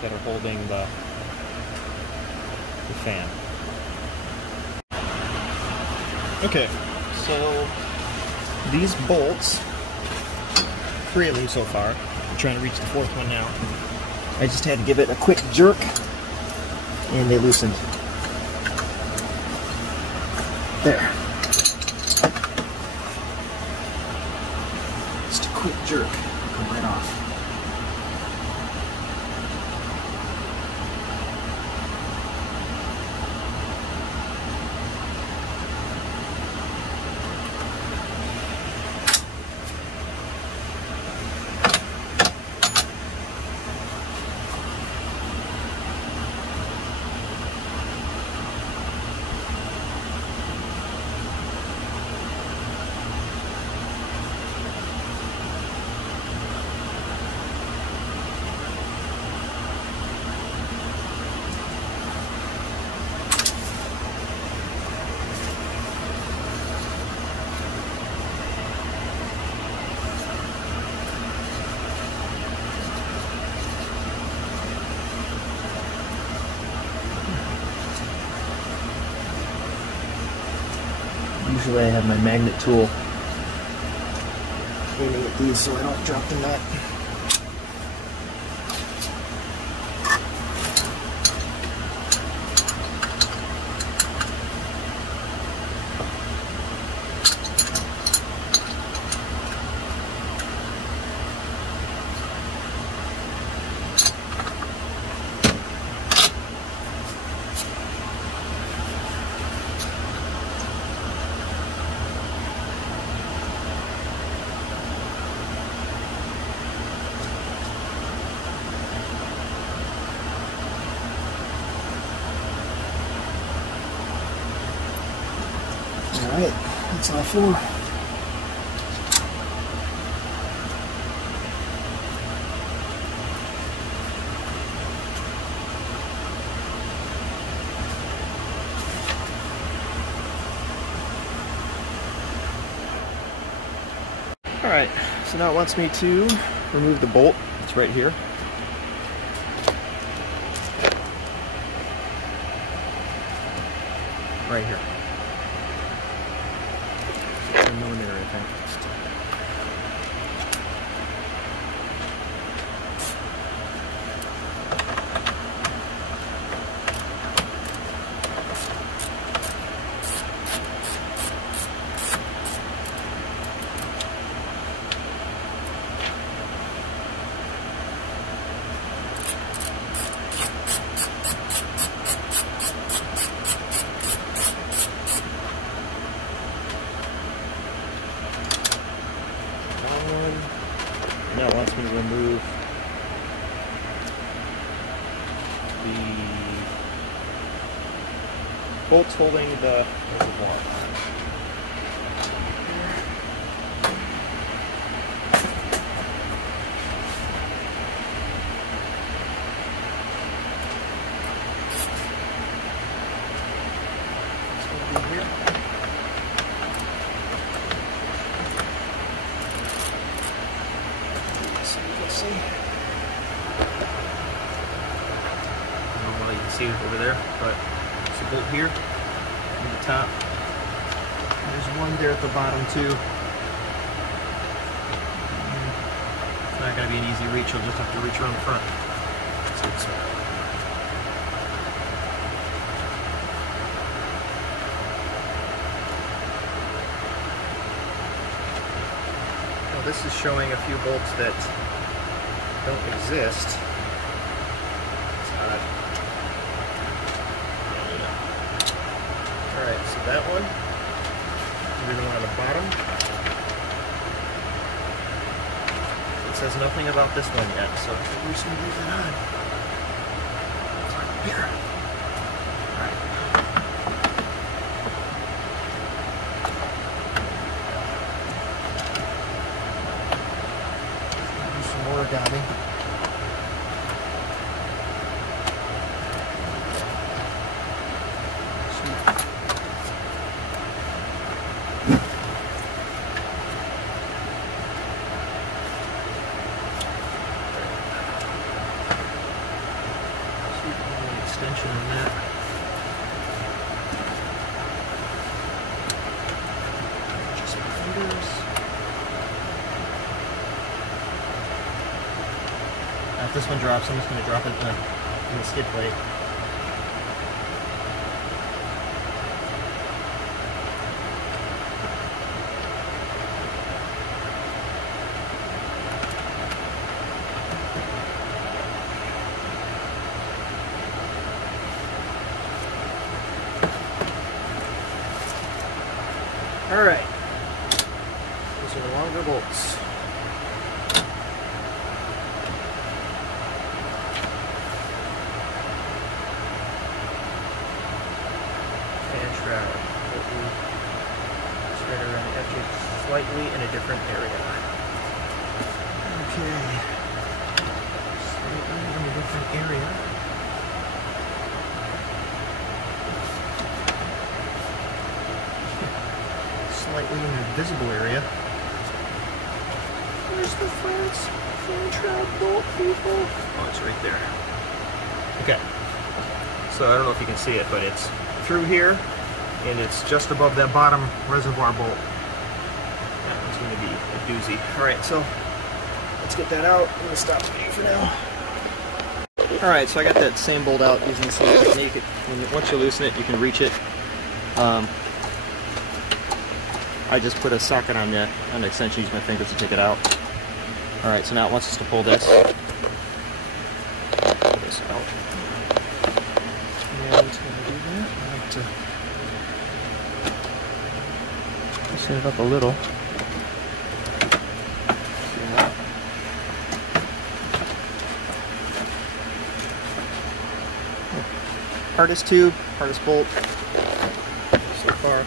that are holding the fan. Okay, so these bolts, 3 of them so far. I'm trying to reach the 4th one now. I just had to give it a quick jerk, and they loosened. There. Just a quick jerk, come right off. Usually I have my magnet tool aiming at these so I don't drop the nut. Alright, that's all four. Alright, so now it wants me to remove the bolt. It's right here. Right here. 16mm, I think. Now it wants me to remove the bolts holding the reservoir. This will be here. See. I don't know if you can see it over there, but there's a bolt here on the top. There's one there at the bottom too. It's not going to be an easy reach, you'll just have to reach around the front. Now this is showing a few bolts that don't exist. Alright, so that one, and then the one on the bottom. It says nothing about this one yet, so I think we're just going to leave that on. Here. Alright. Do some more origami. Extension on that. Just my fingers. Now if this one drops, I'm just going to drop it in the skid plate. Alright, those are the longer bolts. Fan shroud. Spread around the edges slightly in a different area. Okay. Slightly in a different area. Slightly in the visible area. Where's the fan shroud bolt, people? Oh, it's right there. Okay. So I don't know if you can see it, but it's through here, and it's just above that bottom reservoir bolt. That one's going to be a doozy. Alright, so let's get that out. I'm going to stop the video for now. Alright, so I got that same bolt out using the same technique. Once you loosen it, you can reach it. I just put a socket on the extension, use my fingers to take it out. Alright, so now it wants us to pull this. Pull this out. And it's going to do that. I like to loosen it up a little. Hardest tube, hardest bolt so far.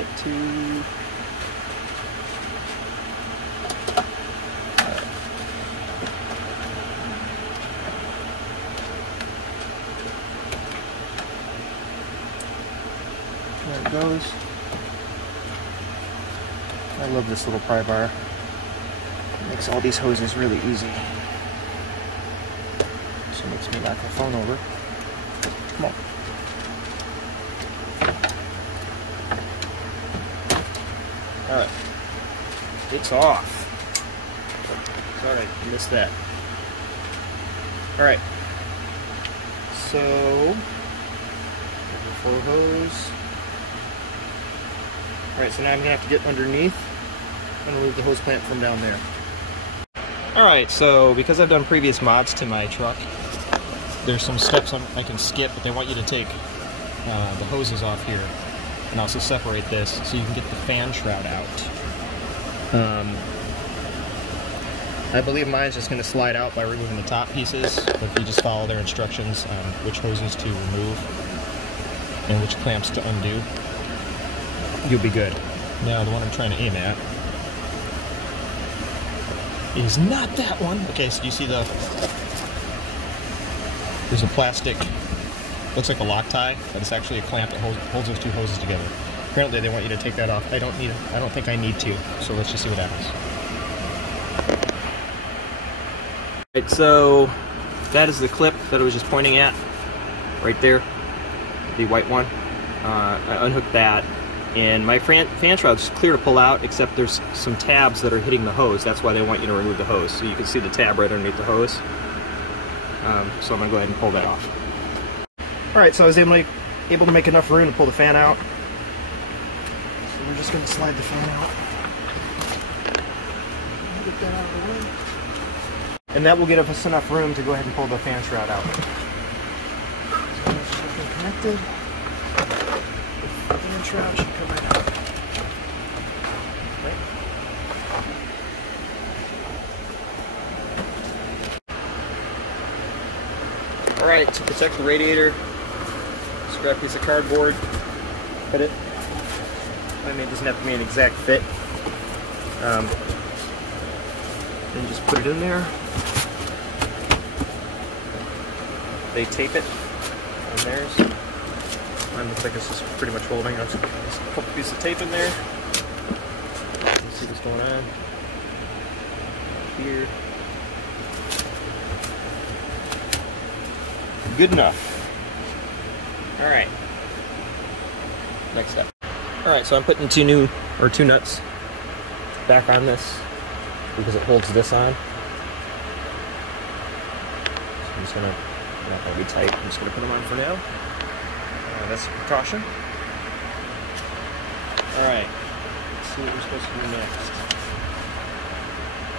get to... There it goes. I love this little pry bar. It makes all these hoses really easy. So it makes me knock the phone over. Come on. Alright. It's off. Sorry, I missed that. Alright. So, full hose. Alright, so now I'm going to have to get underneath and remove the hose clamp from down there. Alright, so because I've done previous mods to my truck, there's some steps I can skip, but they want you to take the hoses off here and also separate this so you can get the fan shroud out. I believe mine's just going to slide out by removing the top pieces, but if you just follow their instructions on which hoses to remove and which clamps to undo, you'll be good. Now the one I'm trying to aim at is not that one. Okay, so you see there's a plastic, looks like a Loctite, but it's actually a clamp that holds those two hoses together. Apparently they want you to take that off. I don't think I need to, so let's just see what happens. Alright, so that is the clip that I was just pointing at, right there, the white one. I unhooked that, and my fan shroud's clear to pull out, except there's some tabs that are hitting the hose. That's why they want you to remove the hose. So you can see the tab right underneath the hose. So I'm going to go ahead and pull that off. Alright, so I was able to make enough room to pull the fan out. So we're just going to slide the fan out. Get that out of the way. And that will give us enough room to go ahead and pull the fan shroud out. So it's just connected. The fan shroud should come right out. Right. Alright, to protect the radiator, scrap piece of cardboard, cut it. I mean, it doesn't have to be an exact fit. Then just put it in there. They tape it on theirs. Mine looks like it's just pretty much holding. There's a couple pieces of tape in there. Let's see what's going on here. Good enough. Alright. Next step. Alright, so I'm putting two nuts back on this because it holds this on. So I'm just gonna, they're not gonna be tight. I'm just gonna put them on for now. That's a precaution. Alright, let's see what we're supposed to do next.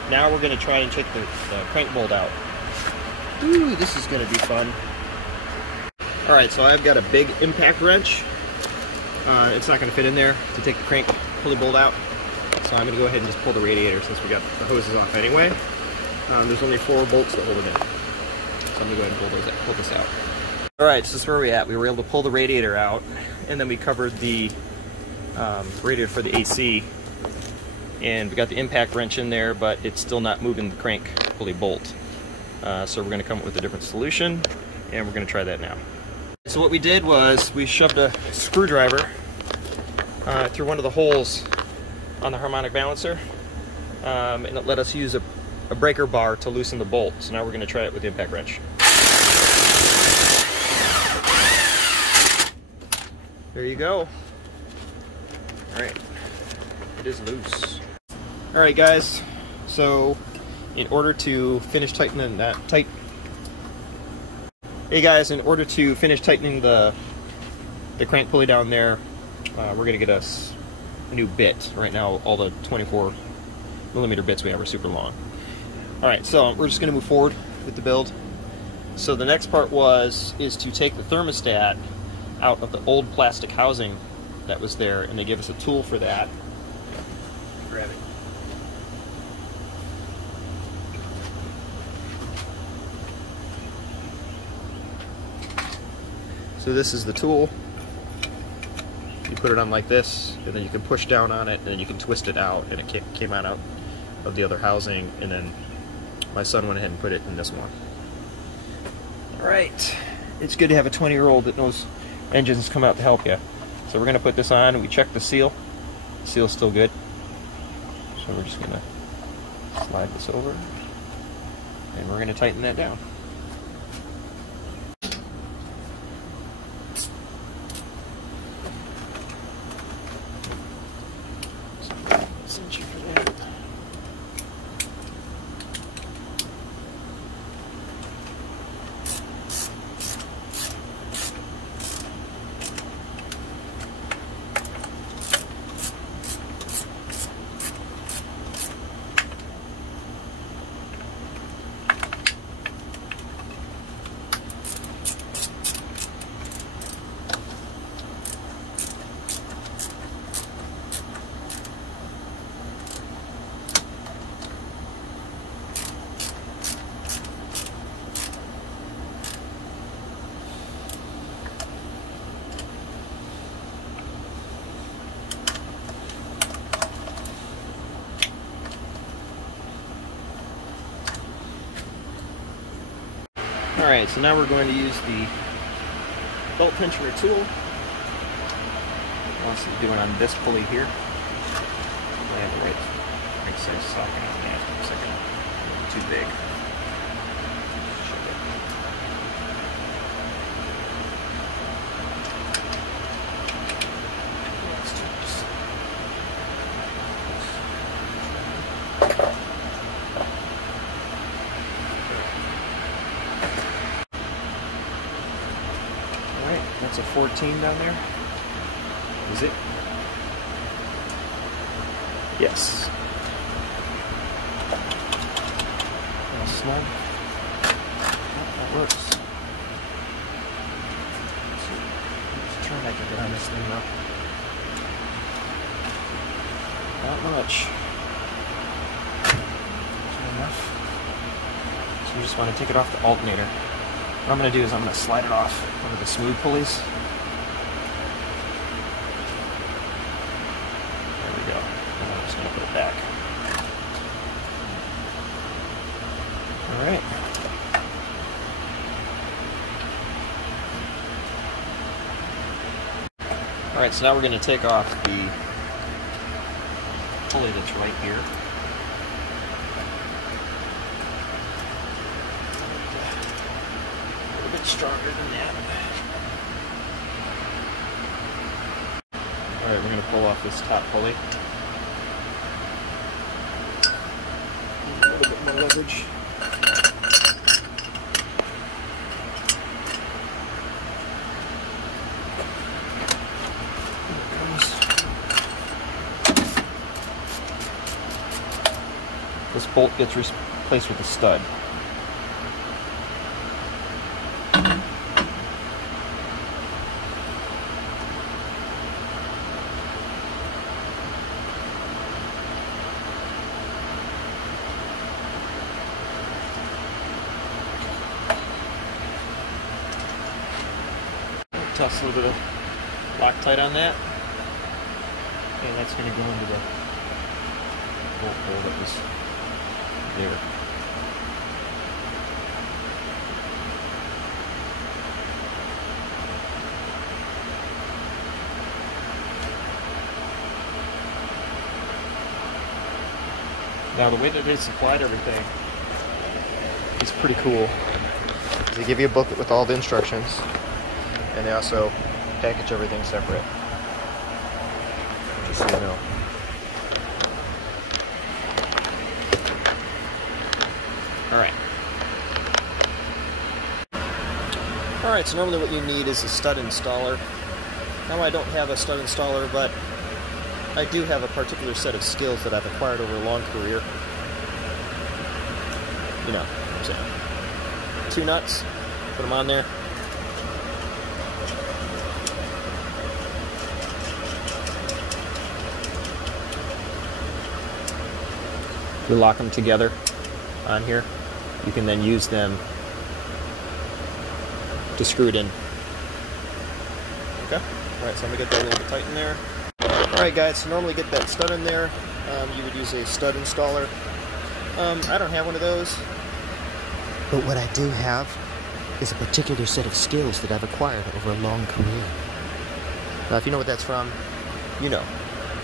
Now we're gonna try and check the crank bolt out. Ooh, this is gonna be fun. Alright, so I've got a big impact wrench. It's not going to fit in there to take the crank pulley bolt out. So I'm going to go ahead and just pull the radiator since we got the hoses off anyway. There's only 4 bolts that hold it in. So I'm going to go ahead and pull this out. Alright, so this is where we're at. We were able to pull the radiator out, and then we covered the radiator for the AC. And we got the impact wrench in there, but it's still not moving the crank pulley bolt. So we're going to come up with a different solution, and we're going to try that now. So what we did was we shoved a screwdriver through one of the holes on the harmonic balancer, and it let us use a breaker bar to loosen the bolt. So now we're going to try it with the impact wrench. There you go. Alright, it is loose. Alright guys, so in order to finish tightening that Hey guys, in order to finish tightening the crank pulley down there, we're going to get us a new bit. Right now, all the 24mm bits we have are super long. Alright, so we're just going to move forward with the build. So the next part is to take the thermostat out of the old plastic housing that was there, and they gave us a tool for that. Grab it. So this is the tool. You put it on like this, and then you can push down on it, and then you can twist it out, and it came out of the other housing, and then my son went ahead and put it in this one. Alright, it's good to have a 20-year-old that knows engines come out to help you. So we're going to put this on, and we check the seal. The seal's still good. So we're just going to slide this over, and we're going to tighten that down. Alright, so now we're going to use the bolt tensioner tool. Also doing on this pulley here. I have the right size socket on that. Looks like a little too big. That's a 14 down there. Is it? Yes. All snug. Oh, that works. Let's try not to get on this thing now. Not much. Not enough. So you just want to take it off the alternator. What I'm going to do is I'm going to slide it off one of the smooth pulleys. There we go. And I'm just going to put it back. Alright. Alright, so now we're going to take off the pulley that's right here. Stronger than that. Alright, we're going to pull off this top pulley. A little bit more leverage. Here it comes. This bolt gets replaced with a stud. Toss a little bit of Loctite on that, and that's going to go into the bolt hole that was there. Now the way that they supplied everything is pretty cool. They give you a booklet with all the instructions, and they also package everything separate, just so you know. Alright, so normally what you need is a stud installer. Now I don't have a stud installer, but I do have a particular set of skills that I've acquired over a long career. You know what I'm saying. 2 nuts, put them on there. You lock them together on here. You can then use them to screw it in. Okay? Alright, so I'm going to get that a little bit tight in there. Alright guys, to normally get that stud in there, you would use a stud installer. I don't have one of those. But what I do have is a particular set of skills that I've acquired over a long career. Now if you know what that's from, you know.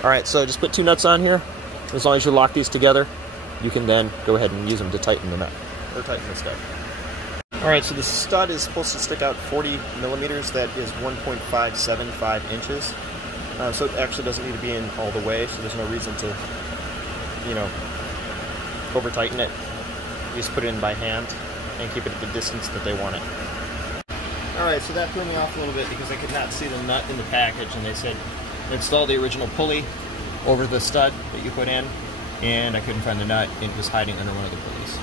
Alright, so just put 2 nuts on here. As long as you lock these together, you can then go ahead and use them to tighten the nut, or tighten the stud. Alright, so the stud is supposed to stick out 40 millimeters. That is 1.575 inches. So it actually doesn't need to be in all the way, so there's no reason to, you know, over tighten it. You just put it in by hand and keep it at the distance that they want it. Alright, so that threw me off a little bit because I could not see the nut in the package, and they said install the original pulley over the stud that you put in, and I couldn't find the nut. It was hiding under one of the pulleys.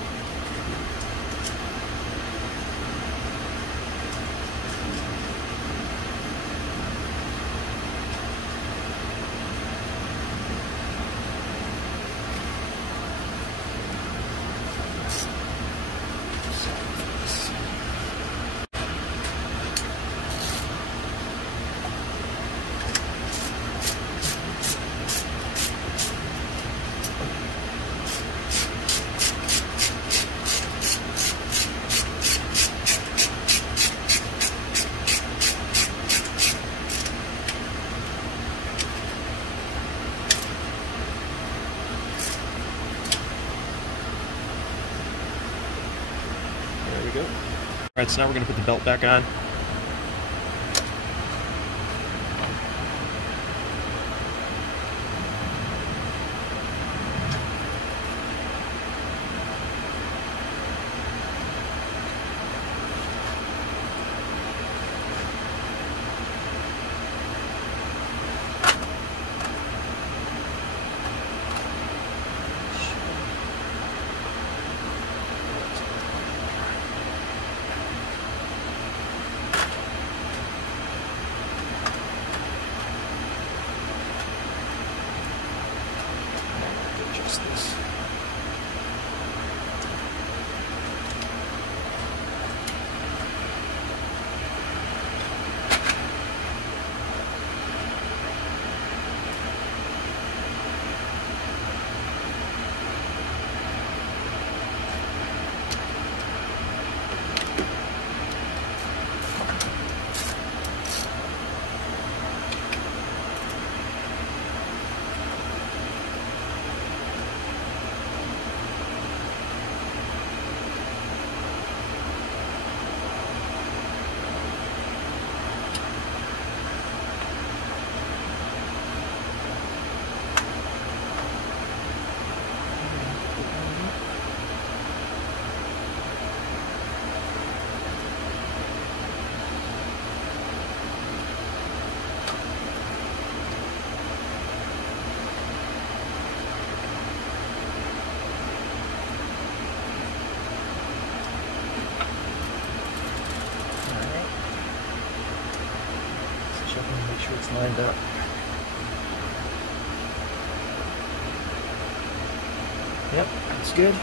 Go. Alright, so now we're going to put the belt back on. This. Make sure it's lined up. Yep, that's good.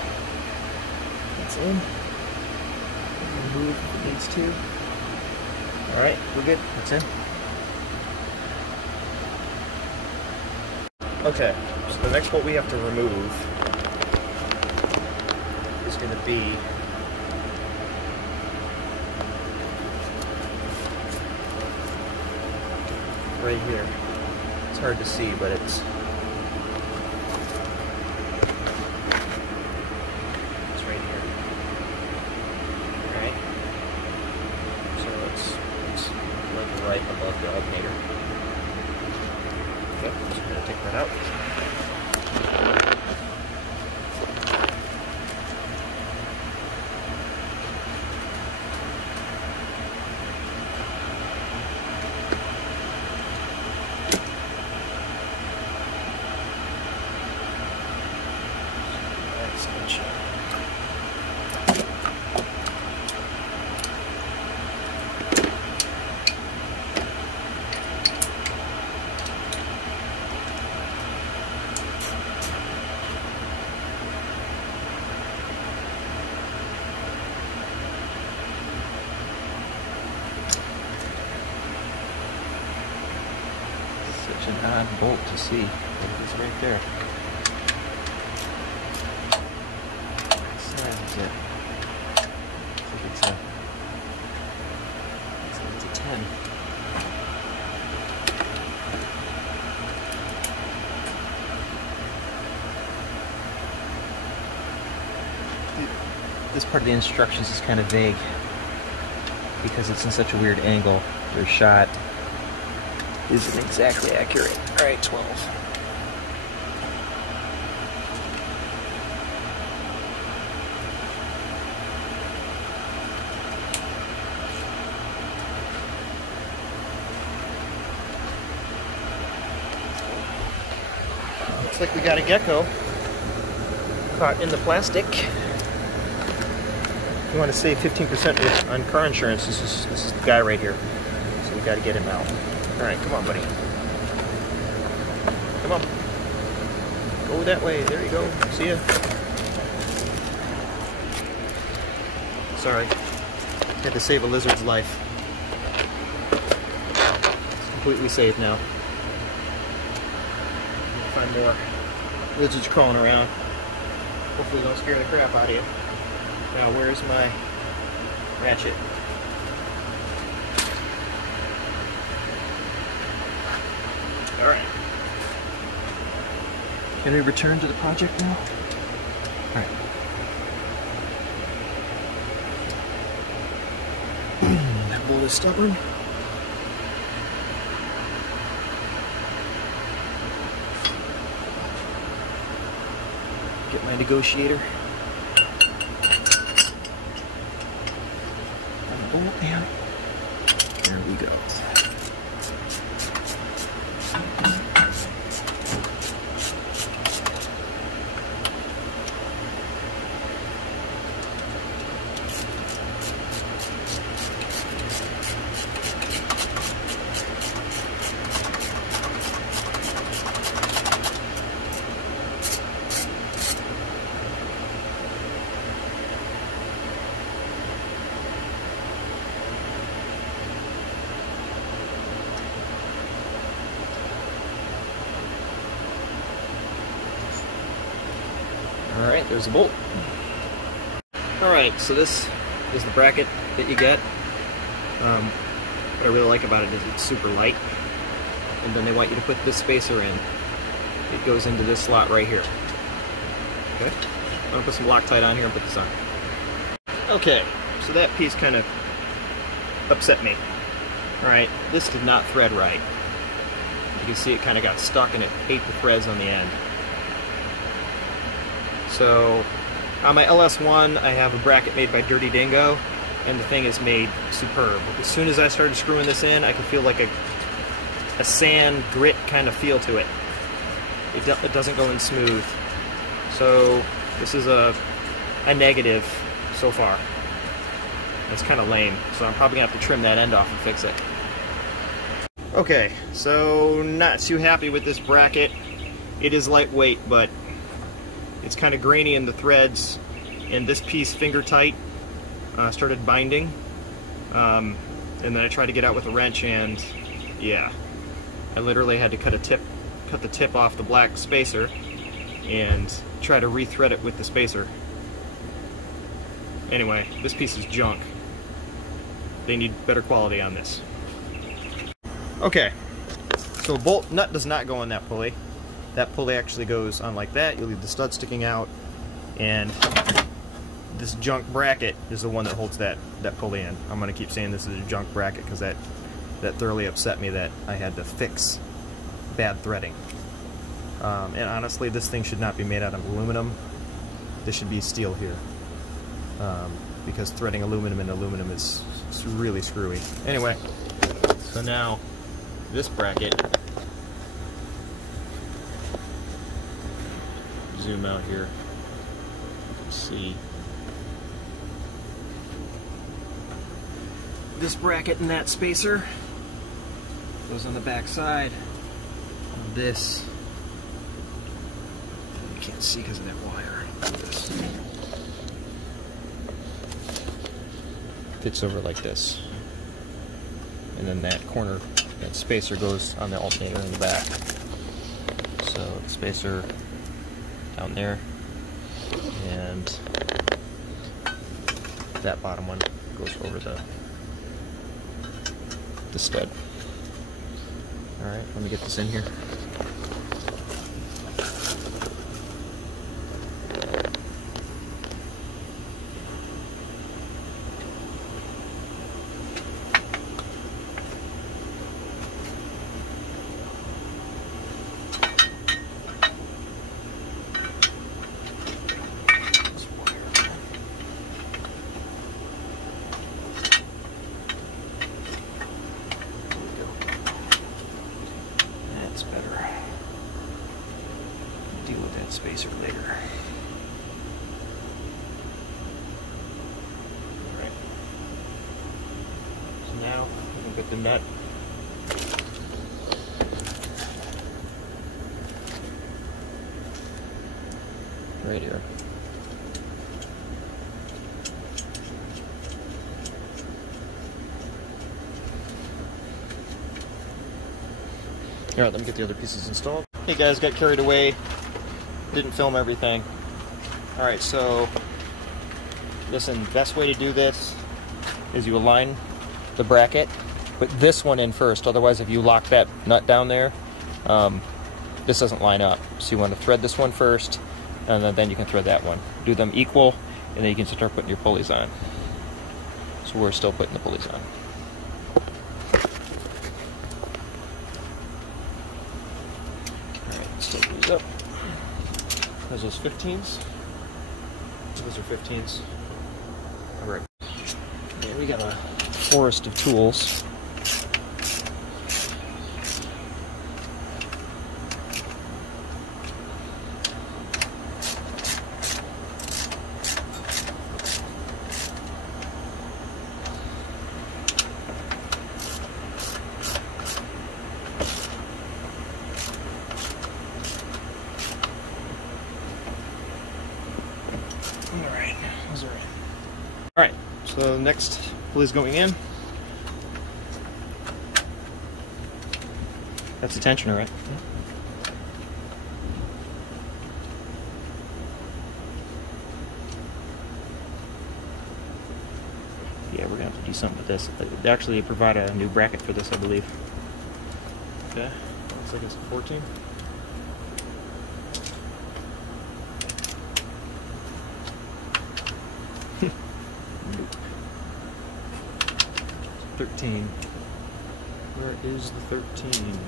That's in. Remove these two. Alright, we're good. That's in. Okay, so the next bolt we have to remove is going to be right here. It's hard to see, but it's right here. Alright. So it's like right above the alternator. Okay, so I'm going to take that out. odd bolt to see, but it is right there. What size is it? I think it's a 10. This part of the instructions is kind of vague because it's in such a weird angle. Your shot isn't exactly accurate. All right, 12. Looks like we got a gecko caught in the plastic. You want to save 15% on car insurance. This is the guy right here. So we got to get him out. All right, come on, buddy. Come on. Go that way. There you go. See ya. Sorry. Had to save a lizard's life. It's completely safe now. Find more lizards crawling around. Hopefully don't scare the crap out of you. Now, where's my ratchet? Alright. Can we return to the project now? Alright. That bolt is stubborn. Get my negotiator. And there we go. Alright, there's the bolt. Alright, so this is the bracket that you get. What I really like about it is it's super light. And then they want you to put this spacer in. It goes into this slot right here. Okay? I'm going to put some Loctite on here and put this on. Okay, so that piece kind of upset me. Alright, this did not thread right. You can see it kind of got stuck and it ate the threads on the end. So, on my LS1, I have a bracket made by Dirty Dingo, and the thing is made superb. As soon as I started screwing this in, I could feel like a sand grit kind of feel to it. It doesn't go in smooth. So, this is a negative so far. It's kind of lame, so I'm probably going to have to trim that end off and fix it. Okay, so not too happy with this bracket. It is lightweight, but it's kind of grainy in the threads, and this piece finger tight started binding, and then I tried to get out with a wrench, and yeah, I literally had to cut the tip off the black spacer and try to re-thread it with the spacer. Anyway, this piece is junk. They need better quality on this. Okay, so a bolt nut does not go in that pulley. That pulley actually goes on like that. You'll leave the stud sticking out, and this junk bracket is the one that holds that pulley in. I'm going to keep saying this is a junk bracket because that thoroughly upset me that I had to fix bad threading. And honestly, this thing should not be made out of aluminum. This should be steel here, because threading aluminum in aluminum is really screwy. Anyway, so now this bracket, zoom out here, you can see this bracket and that spacer goes on the back side. This, you can't see because of that wire. This fits over like this, and then that corner That spacer goes on the alternator in the back. So the spacer down there, and that bottom one goes over the stud. Alright, let me get this in here. Spacer later. Alright. So now we can put the nut right here. Alright, let me get the other pieces installed. Hey guys, got carried away. Didn't film everything. Alright, so listen, best way to do this is you align the bracket, put this one in first, otherwise if you lock that nut down there, this doesn't line up. So you want to thread this one first, and then you can thread that one. Do them equal, and then you can start putting your pulleys on. So we're still putting the pulleys on. Alright, let's open these up. Those 15s. Those are 15s. Alright. And we got a forest of tools. Alright, so next pulley's going in. That's the tensioner, right? Yeah, we're gonna have to do something with this. They actually provide a new bracket for this, I believe. Okay, looks like it's a 14. Nope. 13. Where is the 13?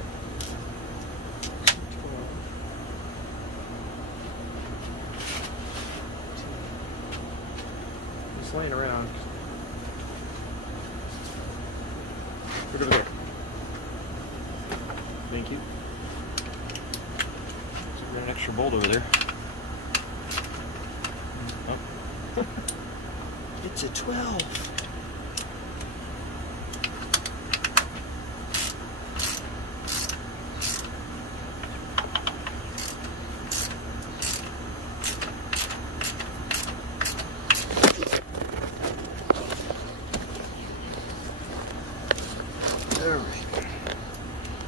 It's laying around. Look over there. Thank you. So we got an extra bolt over there. Oh. It's a 12.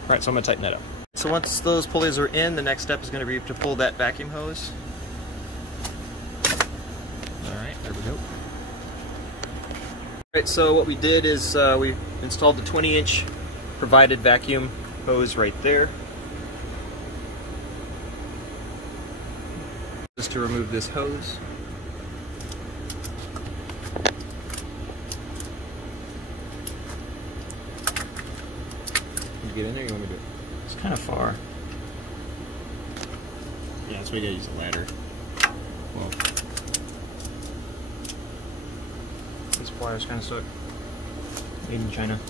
Alright, so I'm going to tighten that up. So once those pulleys are in, the next step is going to be to pull that vacuum hose. Alright, there we go. Alright, so what we did is we installed the 20-inch provided vacuum hose right there. Just to remove this hose. Get in there, you want me to do it? It's kind of far. Yeah, that's why you gotta use a ladder. Well, this pliers kind of stuck. Made in China.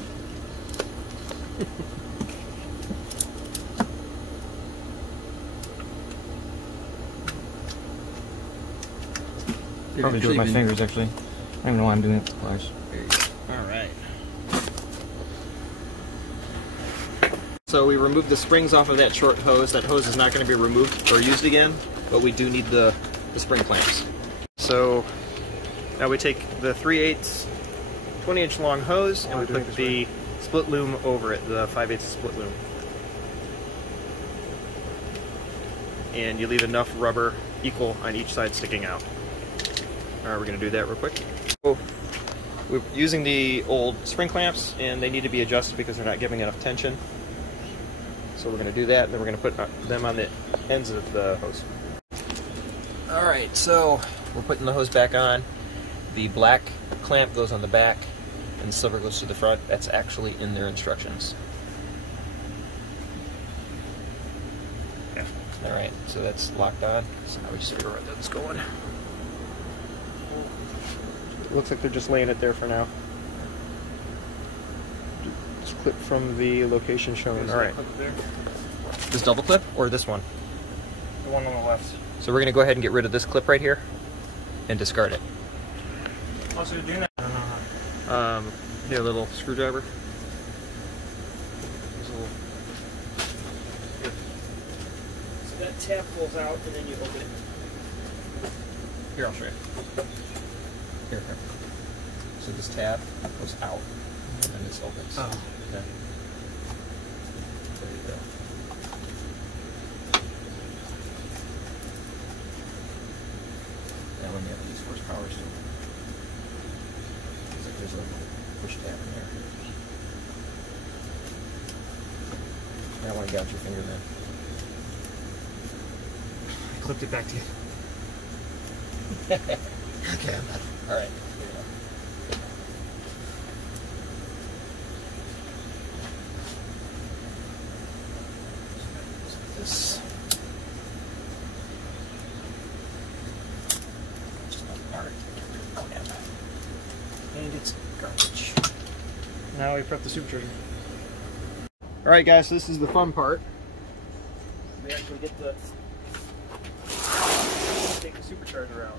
Probably do it with my fingers, actually. I don't even know why I'm doing it with the pliers. There you go. Alright. So we removed the springs off of that short hose. That hose is not going to be removed or used again, but we do need the spring clamps. So now we take the 3/8 20-inch long hose and we put the split loom over it, the 5/8 split loom. And you leave enough rubber equal on each side sticking out. Alright, we're going to do that real quick. So, we're using the old spring clamps, and they need to be adjusted because they're not giving enough tension. So we're going to do that, and then we're going to put them on the ends of the hose. Alright, so we're putting the hose back on. The black clamp goes on the back, and the silver goes to the front. That's actually in their instructions. Yeah. Alright, so that's locked on. So now we just figure out where that's going. Looks like they're just laying it there for now. Just clip from the location shown. Alright. This double clip or this one? The one on the left. So we're going to go ahead and get rid of this clip right here and discard it. Also, you're doing that? I don't know how. Here, a little screwdriver. So that tab pulls out and then you open it. Here, I'll show you. Here. So this tab goes out and then this opens. Oh. Okay. There you go. That one you have to use horsepower still. Looks like there's a push tab in there. That one got your finger then. I clipped it back to you. Okay. Alright. This. And it's garbage. Now we prep the supercharger. Alright guys, so this is the fun part. We actually get to take the supercharger out.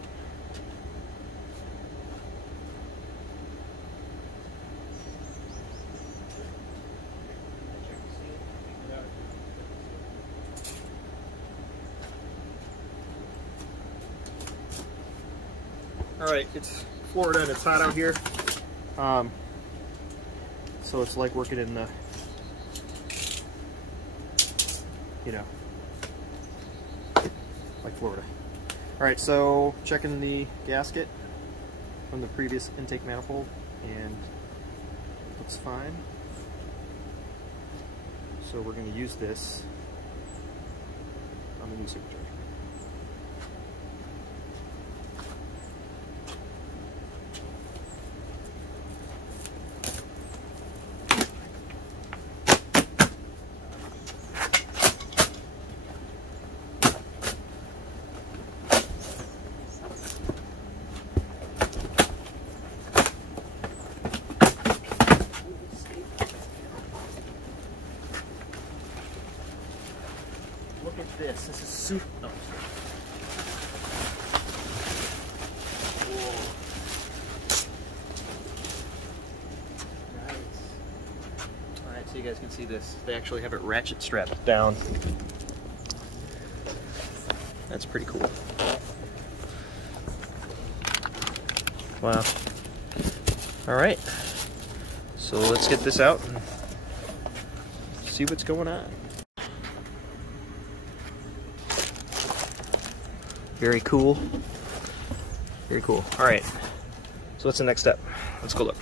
Alright, it's Florida and it's hot out here. So it's like working in the, you know, like Florida. Alright, so checking the gasket from the previous intake manifold, and looks fine. So we're going to use this on the new supercharger. Look at this. This is super. No. Alright, so you guys can see this. They actually have it ratchet strapped down. That's pretty cool. Wow. Alright. So let's get this out and see what's going on. Very cool. Very cool. Alright. So what's the next step? Let's go look.